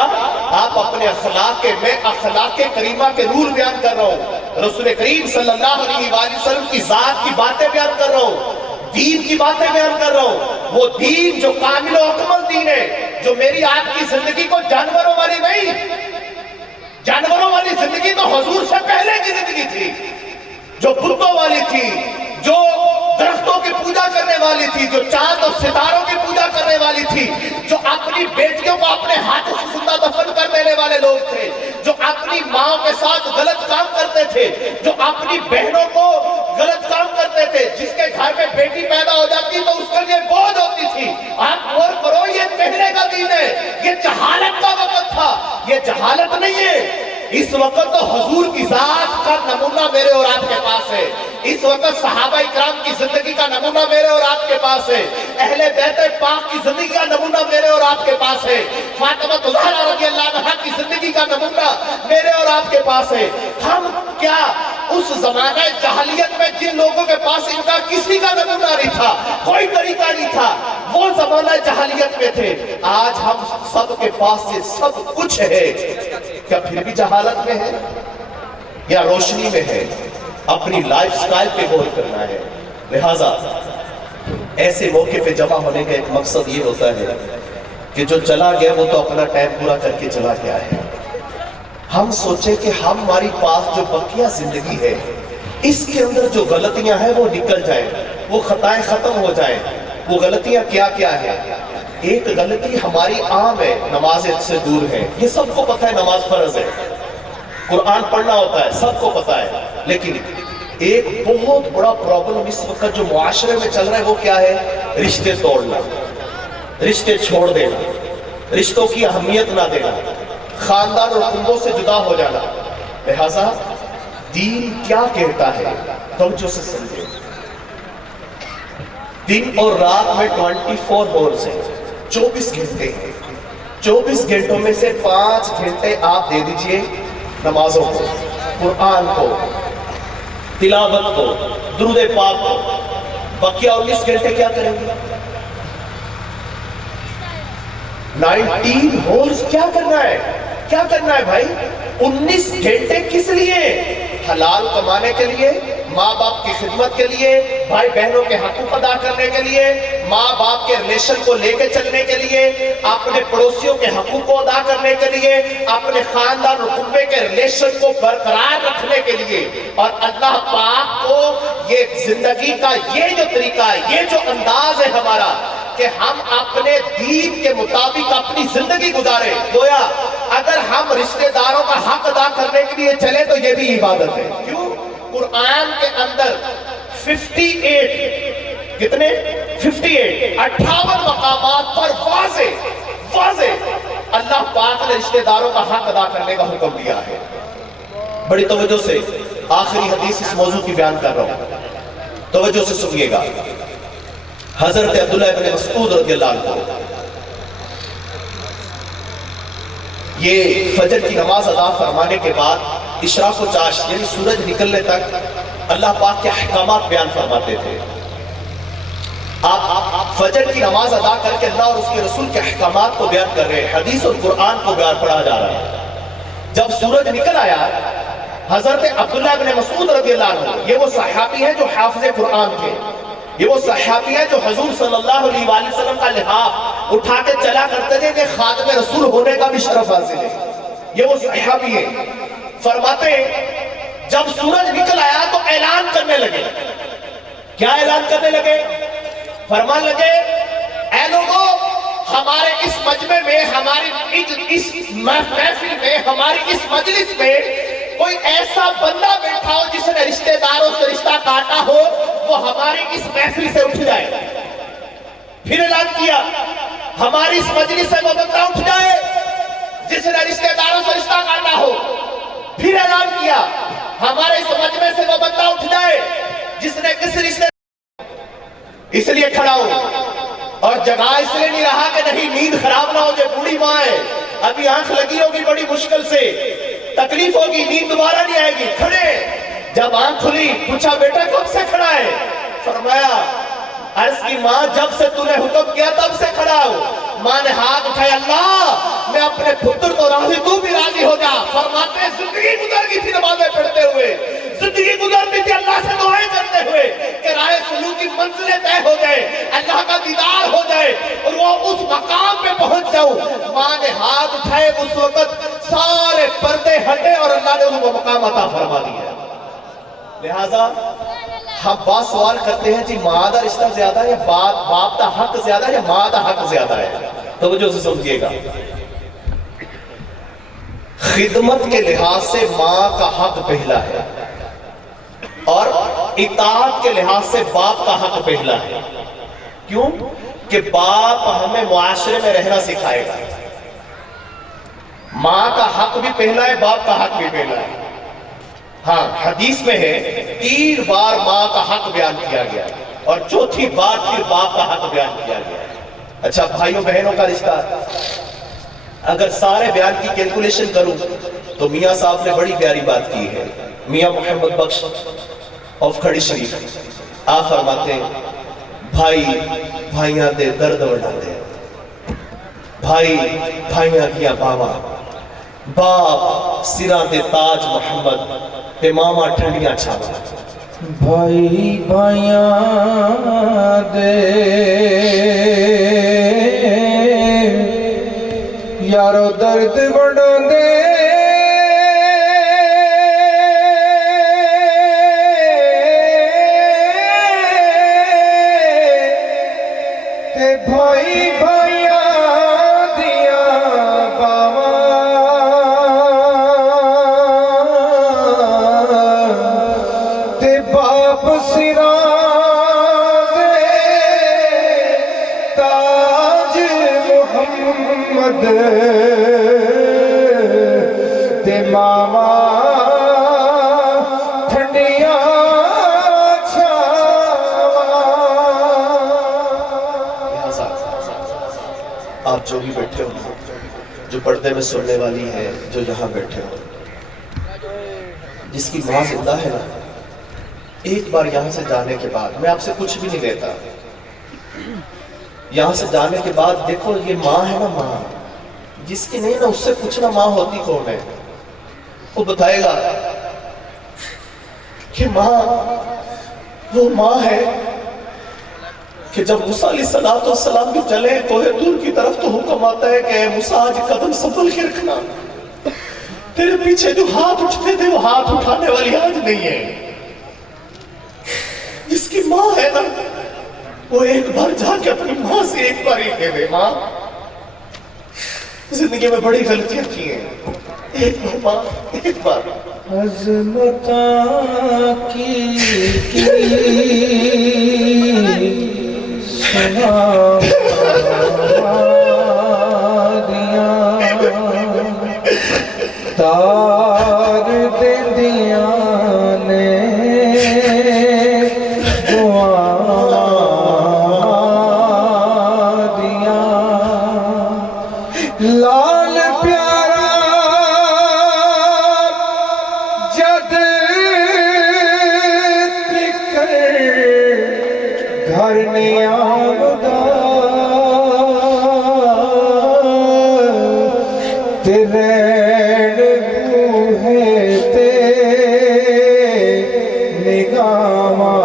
آپ اپنے اخلاق کے، میں اخلاق کریمہ کے رول بیان کر رہا ہوں، رسول کریم صلی اللہ علیہ وآلہ وسلم کی ذات کی باتیں بیان کر رہا ہوں، دین کی باتیں بیان کر رہا ہوں، وہ دین جو کامل و اکمل دین ہے، جو میری آپ کی زندگی کو جانوروں والی نہیں، جانوروں والی زندگی تو حضور سے پہلے کی زندگی تھی، جو بتوں والی تھی، جو درختوں کی پوجا کرنے والی تھی، جو چاند اور ستاروں کی پوجا کرنے والی تھی، جو اپنی بیٹیوں کو اپنے ہاتھوں سے زندہ دفن کر دینے والے لوگ تھے، جو اپنی ماں کے ساتھ غلط کام کرتے تھے، جو اپنی بہنوں کو غلط کام کرتے تھے، جس کے گھر میں بیٹی پیدا ہو جاتی تو اس کے لیے بوجھ ہوتی تھی۔ آپ غور کرو، یہ پہلے کا دین ہے، یہ جہالت کا وقت تھا، یہ جہالت نہیں ہے۔ اس وقت تو حضور کی ذات کا نمونہ میرے اور آپ کے پاس ہے، اس وقت صحابہ اکرام کی زندگی کا نمونہ میرے اور آپ کے پاس ہے، اہل بیت پاک کی زندگی کا نمونہ میرے اور آپ کے پاس ہے، فاطمہ زہرا رضی اللہ عنہا کی زندگی کا نمونہ میرے اور آپ کے پاس ہے۔ ہم کیا اس زمانہ جاہلیت میں جن لوگوں کے پاس ان کا کسی کا نمونہ نہیں تھا، کوئی طریقہ نہیں تھا، وہ زمانہ جاہلیت میں تھے، آج ہم سب کے پاس یہ سب کچھ ہے، کیا پھر بھی جہالت میں ہے یا روشنی میں ہے؟ اپنی لائف سٹائل پہ غور کرنا ہے۔ لہٰذا ایسے موقع پہ جمع ہونے کا ایک مقصد یہ ہوتا ہے کہ جو چلا گیا وہ تو اپنا ٹائم پورا کر کے چلا گیا ہے، ہم سوچیں کہ ہماری پاس جو بقیہ زندگی ہے اس کے اندر جو غلطیاں ہیں وہ نکل جائیں، وہ خطائیں ختم ہو جائیں۔ وہ غلطیاں کیا کیا ہے؟ ایک غلطی ہماری عام ہے، نماز سے دور ہے، یہ سب کو پتہ ہے، نماز فرض ہے، قرآن پڑھنا ہوتا ہے، سب کو پتہ ہے، لیکن ایک بہت بڑا پرابلم اس وقت جو معاشرے میں چل رہا ہے وہ کیا ہے؟ رشتے توڑنا، رشتے چھوڑ دینا، رشتوں کی اہمیت نہ دینا، خاندان اور خاندوں سے جدا ہو جانا۔ لہٰذا دین کیا کہتا ہے؟ توجہ سے سمجھیں، دن اور رات میں 24 ہورز ہیں، 24 گھنٹے ہیں، 24 گھنٹوں میں سے 5 گھنٹے آپ دے دیجئے نمازوں کو، قرآن کو، تلاوت کو، درود پاک کو، بقیہ 19 گھنٹے کیا کریں گے؟ 19 ہورز کیا کرنا ہے؟ کیا کرنا ہے بھائی؟ 19 گھنٹے کس لیے؟ حلال کمانے کے لیے، ماں باپ کی خدمت کے لیے، بھائی بہنوں کے حقوق ادا کرنے کے لیے، ماں باپ کے ریلیشن کو لے کے چلنے کے لیے، اپنے پڑوسیوں کے حقوق کو ادا کرنے کے لیے، اپنے خاندان اور خطبے کے ریلیشن کو برقرار رکھنے کے لیے، اور اللہ پاک کو یہ زندگی کا یہ جو طریقہ ہے، یہ جو انداز ہے ہمارا کہ ہم اپنے دین کے مطابق اپنی زندگی گزارے، گویا اگر ہم رشتہ داروں کا حق ادا کرنے کے لیے چلے تو یہ بھی عبادت ہے۔ کیوں؟ قرآن کے اندر 58 کتنے 58 مقامات پر واضح اللہ پاک نے رشتہ داروں کا حق ادا کرنے کا حکم دیا ہے۔ بڑی توجہ سے آخری حدیث اس موضوع کی بیان کر رہا ہوں، توجہ سے سنیے گا۔ حضرت عبداللہ ابن مسعود رضی اللہ عنہ یہ فجر کی نماز ادا فرمانے کے بعد اشراق و چاش یعنی سورج نکلنے تک اللہ پاک کے احکامات بیان فرماتے تھے۔ آپ فجر کی نماز ادا کر کے اللہ اور اس کے رسول کے احکامات کو بیان کر رہے ہیں، حدیث اور قرآن کو بیان پڑھا جا رہا ہے۔ جب سورج نکل آیا، حضرت عبداللہ ابن مسعود رضی اللہ عنہ، یہ وہ صحابی ہیں جو حافظ قرآن تھے، یہ وہ صحابی ہیں جو حضور صلی اللہ علیہ وآلہ وسلم کا لحاف اٹھا کے چلا کرتے تھے کہ خاتم رسول ہونے کا بھی شرف حاصل ہے۔ یہ وہ صحابی ہیں، فرماتے ہیں جب سورج نکل آیا تو اعلان کرنے لگے۔ کیا اعلان کرنے لگے؟ فرمان لگے، اے لوگوں، ہمارے اس مجمع میں، ہماری اس محفل میں، ہماری اس مجلس میں کوئی ایسا بندہ بیٹھا ہو جس نے رشتہ داروں سے رشتہ کاٹا ہو، وہ ہماری اس محفل سے اٹھ جائے۔ پھر اعلان کیا، ہماری اس مجلس سے وہ بندہ اٹھ جائے جس نے رشتہ داروں سے رشتہ کاٹا ہو۔ پھر اعلان کیا، ہمارے اس مجمع سے وہ بندہ اٹھ جائے جس نے کسی رشتہ، اس لیے کھڑا ہوں اور جگہ اس لیے نہیں رہا کہ نہیں نیند خراب نہ ہو جائے، بوڑھی ماں ہے، ابھی آنکھ لگی ہوگی بڑی مشکل سے، تکلیف ہوگی، نیند دوبارہ نہیں آئے گی، کھڑے۔ جب آنکھ کھلی پوچھا بیٹا کب سے کھڑا ہے؟ فرمایا عرض کی ماں جب سے تو نے حکم کیا تب سے کھڑا ہوں۔ ماں نے ہاتھ اٹھائے، اللہ میں اپنے پتر کو راضی، تو بھی راضی ہو جا۔ فرماتے ہیں زندگی گزر گئی تھی نمازیں پڑھتے ہوئے، زندگی گزرتی تھی اللہ سے دعائیں کرتے ہوئے کہ راہ سلوک کی منزلیں طے ہو جائے، اللہ کا دیدار ہو جائے اور وہ اس مقام پہ پہنچ جاؤں۔ ماں نے ہاتھ اٹھائے، اس وقت سارے پردے ہٹے اور اللہ نے اس کو مقام عطا فرما دیا۔ لہذا ہم بات سوال کرتے ہیں جی ماں دا رشتہ زیادہ ہے یا باپ دا حق زیادہ ہے یا ماں دا حق زیادہ ہے؟ توجہ سے سمجھیے گا، خدمت کے لحاظ سے ماں کا حق پہلا ہے اور اطاعت کے لحاظ سے باپ کا حق پہلا ہے۔ کیوں؟ کہ باپ ہمیں معاشرے میں رہنا سکھائے گا۔ ماں کا حق بھی پہلا ہے، باپ کا حق بھی پہلا ہے۔ ہاں حدیث میں ہے 3 بار ماں کا حق بیان کیا گیا اور چوتھی بار پھر باپ کا حق بیان کیا گیا۔ اچھا بھائیوں بہنوں کا رشتہ اگر سارے بیان کی کیلکولیشن کروں تو میاں صاحب نے بڑی پیاری بات کی ہے۔ میاں محمد بخش آف کھڑی شریف آپ فرماتے ہیں بھائی بھائیاں دے درد وڈا دے، بھائی بھائیاں کیا باوا، باپ سراں دے تاج محمد تے ماما ٹھنڈیاں چھاوا۔ بھائی بھائیاں دے یارو درد وڈاں دے، تے بھائی بھائیاں دیاں باواں، تے باپ سراں دے تاج محمد، تے ماما ٹھنڈیاں چھاواں۔ آپ جو بھی بیٹھے ہو، جو پردے میں سننے والی ہے، جو یہاں بیٹھے ہو، جس کی ماں زندہ ہے نا، ایک بار یہاں سے جانے کے بعد میں آپ سے کچھ بھی نہیں لیتا، یہاں سے جانے کے بعد دیکھو یہ ماں ہے نا، ماں جس کی نہیں نا اس سے پوچھنا ماں ہوتی کون ہے، وہ بتائے گا کہ ماں وہ ماں ہے کہ جب موسیٰ علیہ السلام بھی چلے کوہ طور کی طرف تو حکم آتا ہے کہ اے موسیٰ آج قدم سنبھل کے رکھنا، تیرے پیچھے جو ہاتھ اٹھتے تھے وہ ہاتھ اٹھانے والی آج نہیں ہے۔ جس کی ماں ہے نا وہ ایک بار جا کے اپنی ماں سے ایک بار ہی کہہ دے ماں زندگی میں بڑی غلطیاں کی ہیں، ایک بار ماں، ایک بار عظمتاں کی تار دے دیاں نے لال پیارا جد تکر گھر نہیں آمدا تیرین بوہے تے نگاہاں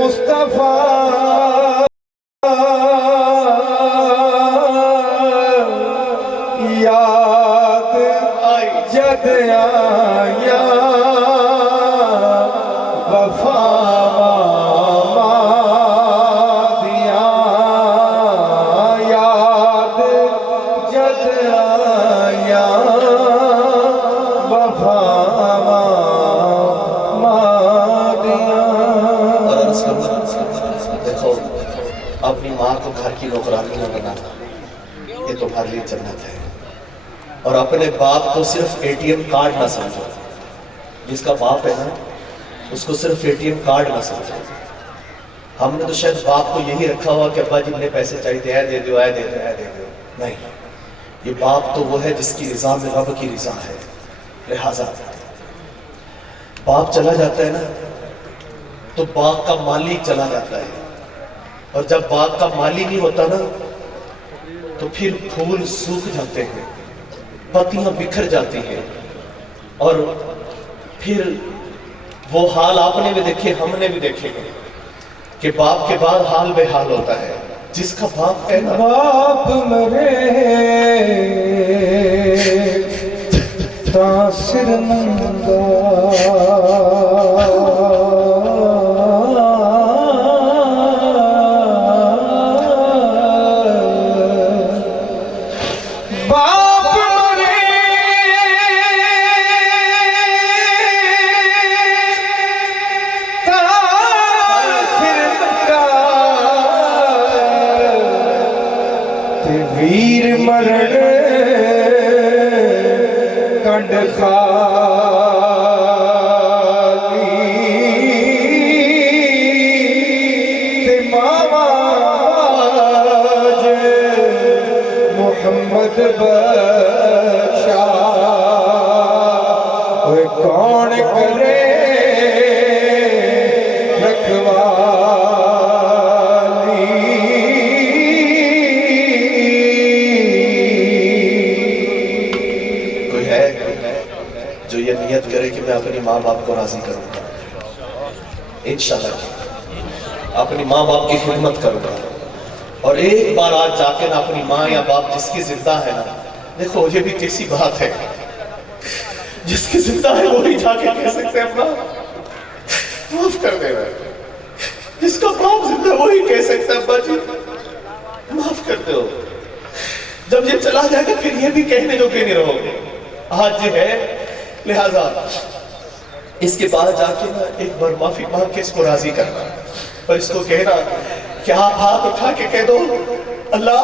مصطفیٰ یاد جد آیا وفا دیا یاد جد آیا وفا اپنی ماں کو گھر کی نوکرانی نہ بنانا، یہ تمہارے لیے جنت ہے۔ اور اپنے باپ کو صرف اے ٹی ایم کارڈ نہ سمجھو، جس کا باپ ہے نا اس کو صرف اے ٹی ایم کارڈ نہ سمجھو۔ ہم نے تو شاید باپ کو یہی رکھا ہوا کہ ابا جتنے پیسے چاہیے اے دے دو اے دے دو اے دے دو، نہیں، یہ باپ تو وہ ہے جس کی رضا میں رب کی رضا ہے۔ لہٰذا باپ چلا جاتا ہے نا تو باغ کا مالی چلا جاتا ہے، اور جب باغ کا مالی نہیں ہوتا نا تو پھر پھول سوکھ جاتے ہیں، پتیاں بکھر جاتی ہیں، اور پھر وہ حال آپ نے بھی دیکھے ہم نے بھی دیکھے ہیں کہ باپ کے بعد حال بے حال ہوتا ہے۔ جس کا باپ ہے نا باپ مرے تاثر ننگا ویر مرن کنڈ خالی تے ماواج محمد بخشا اوے کون کرے جو یہ نیت کرے کہ میں اپنی ماں باپ کو راضی کروں گا، انشاءاللہ اپنی ماں باپ کی خدمت کروں گا، اور ایک بار آج جا کے نا اپنی ماں یا باپ جس کی زندہ ہے نا، دیکھو یہ بھی کیسی بات ہے، جس کی زندہ ہے وہی جا کے کہہ سکتے ہیں اپنا معاف کر دے رہا ہے، جس کا باپ زندہ ہے وہی کہہ سکتے ہیں ابا جی معاف کرتے ہو۔ جب یہ چلا جائے گا پھر یہ بھی کہنے جو کہ نہیں رہو گے، آج یہ ہے، لہذا اس کے بعد جا کے نا ایک بار معافی مانگ کے اس کو راضی کرنا، اور اس کو کہنا کہ آپ ہاتھ اٹھا کے کہہ دو اللہ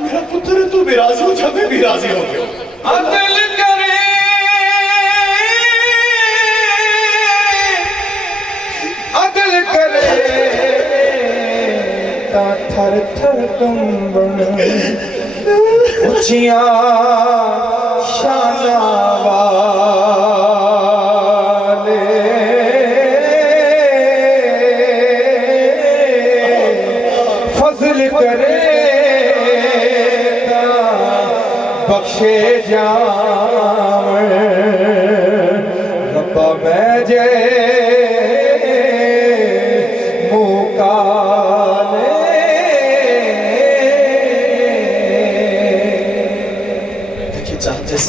میرا پتر ہے، تو بھی راضی ہو جا میں بھی راضی ہو گیا۔ عدل کرے عدل کرے تا تھر تھر کمبن اچھیاں شانہ والے فضل کرے تا بخشے جاون ربا میں جے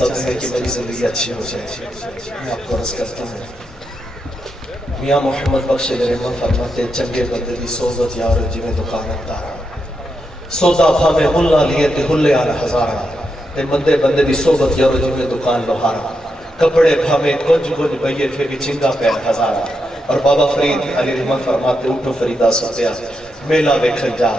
مقصد ہے کہ میری زندگی اچھی ہو جائے. میں آپ کو عرض کرتا ہوں میاں محمد بخش رحمت فرماتے چنگے بندے دی صحبت یار جویں دکانت دارا سودا بھاویں ملا لیے تے ہلے آر ہزارا تے مندے بندے دی صحبت یار جویں دکان لوہارا کپڑے بھاویں گنج گنج بئیے پھر بھی چنگا پیر ہزارا. اور بابا فرید علی رحمت فرماتے اٹھو فریدا سوتیا میلہ ویکھن جا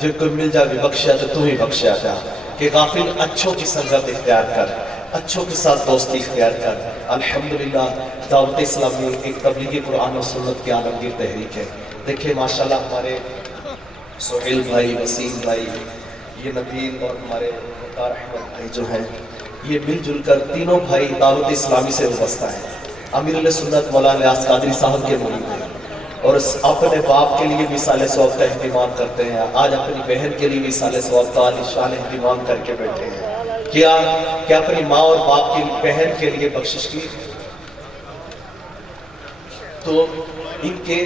جو کوئی مل جا بھی بخشیا تو تو ہی بخشیا جا کہ غافل اچھوں کی سنگت اختیار کر اچھوں کے ساتھ دوستی اختیار کر. الحمدللہ دعوت اسلامی ایک تبلیغ قرآن و سنت کی عالمگیر تحریک ہے. دیکھیں ماشاءاللہ ہمارے سہیل بھائی وسیم بھائی یہ نبیل اور ہمارے مختار احمد بھائی جو ہیں یہ مل جل کر تینوں بھائی دعوت اسلامی سے وابستہ ہیں. امیر علیہ سنت مولانا الیاس قادری صاحب کے مرید ہیں اور اپنے باپ کے لیے وصال ثواب کا اہتمام کرتے ہیں. آج اپنی بہن کے لیے وصال ثواب کا عالیشان اہتمام کر کے بیٹھے ہیں. کیا اپنی ماں اور باپ کی بہن کے لیے بخشش کی تو ان کے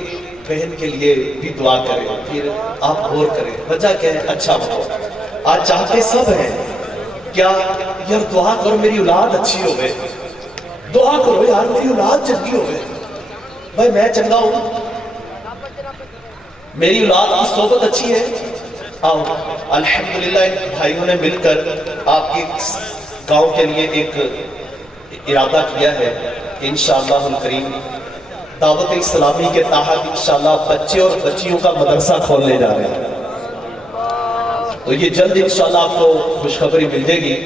بہن کے لیے بھی دعا کریں پھر آپ غور کریں وجہ کیا ہے اچھا ہو. آج چاہتے سب ہیں کیا یار دعا کرو میری اولاد اچھی ہوئے دعا کرو یار میری اولاد چنگی ہوئے. بھائی میں چنگا ہوں میری اولاد کی صحبت اچھی ہے. آؤ الحمدللہ ان بھائیوں نے مل کر آپ کی گاؤں کے لیے ایک ارادہ کیا ہے کہ انشاءاللہ الکریم دعوت اسلامی کے تحت انشاءاللہ بچے اور بچیوں کا مدرسہ کھولنے جا رہے ہیں. تو یہ جلد انشاءاللہ آپ کو خوشخبری مل جائے گی.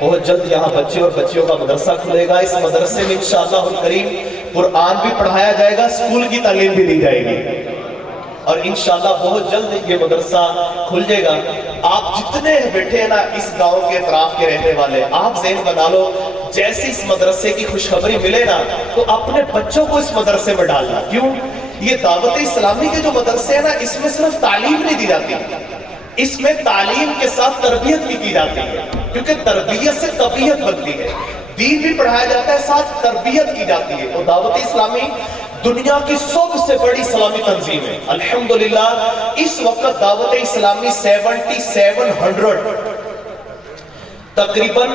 بہت جلد یہاں بچے اور بچیوں کا مدرسہ کھلے گا. اس مدرسے میں انشاءاللہ الکریم قرآن بھی پڑھایا جائے گا اسکول کی تعلیم بھی دی جائے گی اور انشاءاللہ بہت جلد یہ مدرسہ کھل جائے گا. آپ جتنے بیٹھے ہیں نا اس گاؤں کے اطراف کے رہنے والے آپ ذہن بنا لو جیسے اس مدرسے کی خوشخبری ملے نا تو اپنے بچوں کو اس مدرسے میں ڈالنا. کیوں یہ دعوت اسلامی کے جو مدرسے ہیں نا اس میں صرف تعلیم نہیں دی جاتی اس میں تعلیم کے ساتھ تربیت بھی کی جاتی ہے کیونکہ تربیت سے طبیعت بنتی ہے. دین بھی پڑھایا جاتا ہے ساتھ تربیت کی جاتی ہے. اور دعوت اسلامی دنیا کی سب سے بڑی اسلامی تنظیم ہے. الحمدللہ اس وقت دعوت اسلامی 7700 تقریباً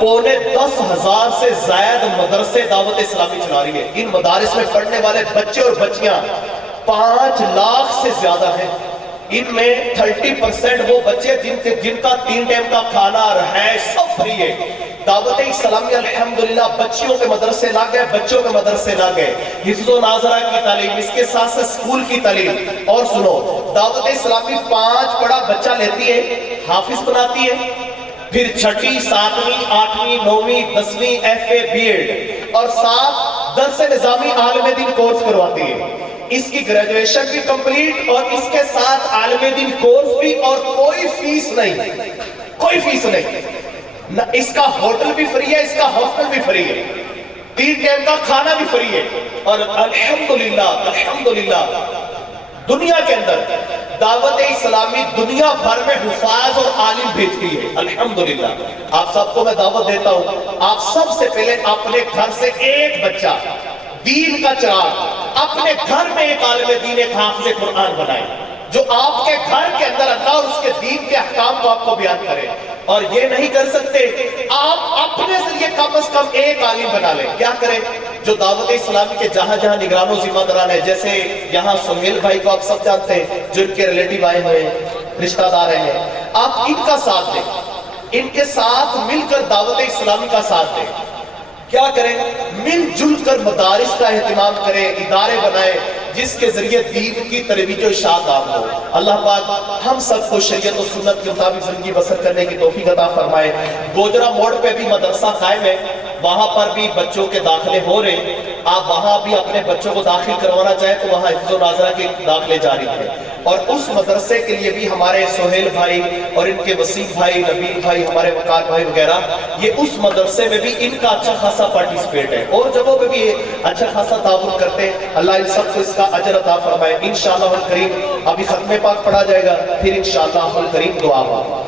9,10,000 سے زائد مدرسے دعوت اسلامی چلا رہی ہے. ان مدارس میں پڑھنے والے بچے اور بچیاں 5 لاکھ سے زیادہ ہیں. ان میں 30% وہ بچے جن کا 3 ٹائم کا کھانا رہائش سب فری ہے. دعوت اسلامی الحمدللہ بچیوں کے مدرسے لا گئے بچوں کے مدرسے لا گئے حفظ و ناظرہ کی تعلیم اس کے ساتھ سے اسکول کی تعلیم. اور سنو دعوت اسلامی 5 پڑھا بچہ لیتی ہے حافظ بناتی ہے پھر 6ٹھی 7ویں 8ویں 9ویں 10ویں FA BEd اور 7 درس نظامی عالم دین کورس کرواتی ہے. اس کی گریجویشن بھی کمپلیٹ اور اس کے ساتھ عالم دین کورس بھی اور کوئی فیس نہیں نہ اس کا ہوٹل بھی فری ہے اس کا ہاسٹل بھی فری ہے 3 ٹائم کا کھانا بھی فری ہے. اور الحمدللہ دنیا کے اندر دعوت اسلامی دنیا بھر میں حفاظ اور عالم بھیجتی ہے. الحمدللہ آپ سب کو میں دعوت دیتا ہوں آپ سب سے پہلے اپنے گھر سے ایک بچہ دین کا چراغ اپنے گھر میں ایک عالم دین ایک حافظ قرآن بنائے جو آپ کے گھر کے اندر اللہ اور اس کے دین کے احکام کو آپ کو بیان کرے. اور یہ نہیں کر سکتے آپ اپنے ذریعے کم از کم ایک عالم بنا لیں. کیا کریں جو دعوت اسلامی کے جہاں جہاں نگران و ذمہ داران ہے جیسے یہاں سہیل بھائی کو آپ سب جانتے ہیں جو ان کے ریلیٹیو آئے ہوئے رشتہ دار ہیں آپ ان کا ساتھ دیں ان کے ساتھ مل کر دعوت اسلامی کا ساتھ دیں. کیا کریں مل جل کر مدارس کا اہتمام کریں ادارے بنائیں جس کے ذریعے دین کی ترویج و اشاعت عام ہو. اللہ پاک ہم سب کو شریعت و سنت کے مطابق زندگی بسر کرنے کی توفیق عطا فرمائے. گوجرا موڑ پہ بھی مدرسہ قائم ہے وہاں پر بھی بچوں کے داخلے ہو رہے آپ وہاں بھی اپنے بچوں کو داخل کروانا چاہیں تو وہاں حفظ و ناظرہ کے داخلے جاری ہیں. اور اس مدرسے کے لیے بھی ہمارے سہیل بھائی اور ان کے وسیم بھائی نبیل بھائی ہمارے وقار بھائی وغیرہ یہ اس مدرسے میں بھی ان کا اچھا خاصا پارٹیسپیٹ ہے اور جگہوں پہ بھی اچھا خاصا تعاون کرتے ہیں. اللہ ان سب کو اس کا اجر عطا فرمائے. انشاءاللہ الکریم ابھی ختم پاک پڑھا جائے گا پھر انشاءاللہ الکریم دعا ہوگا.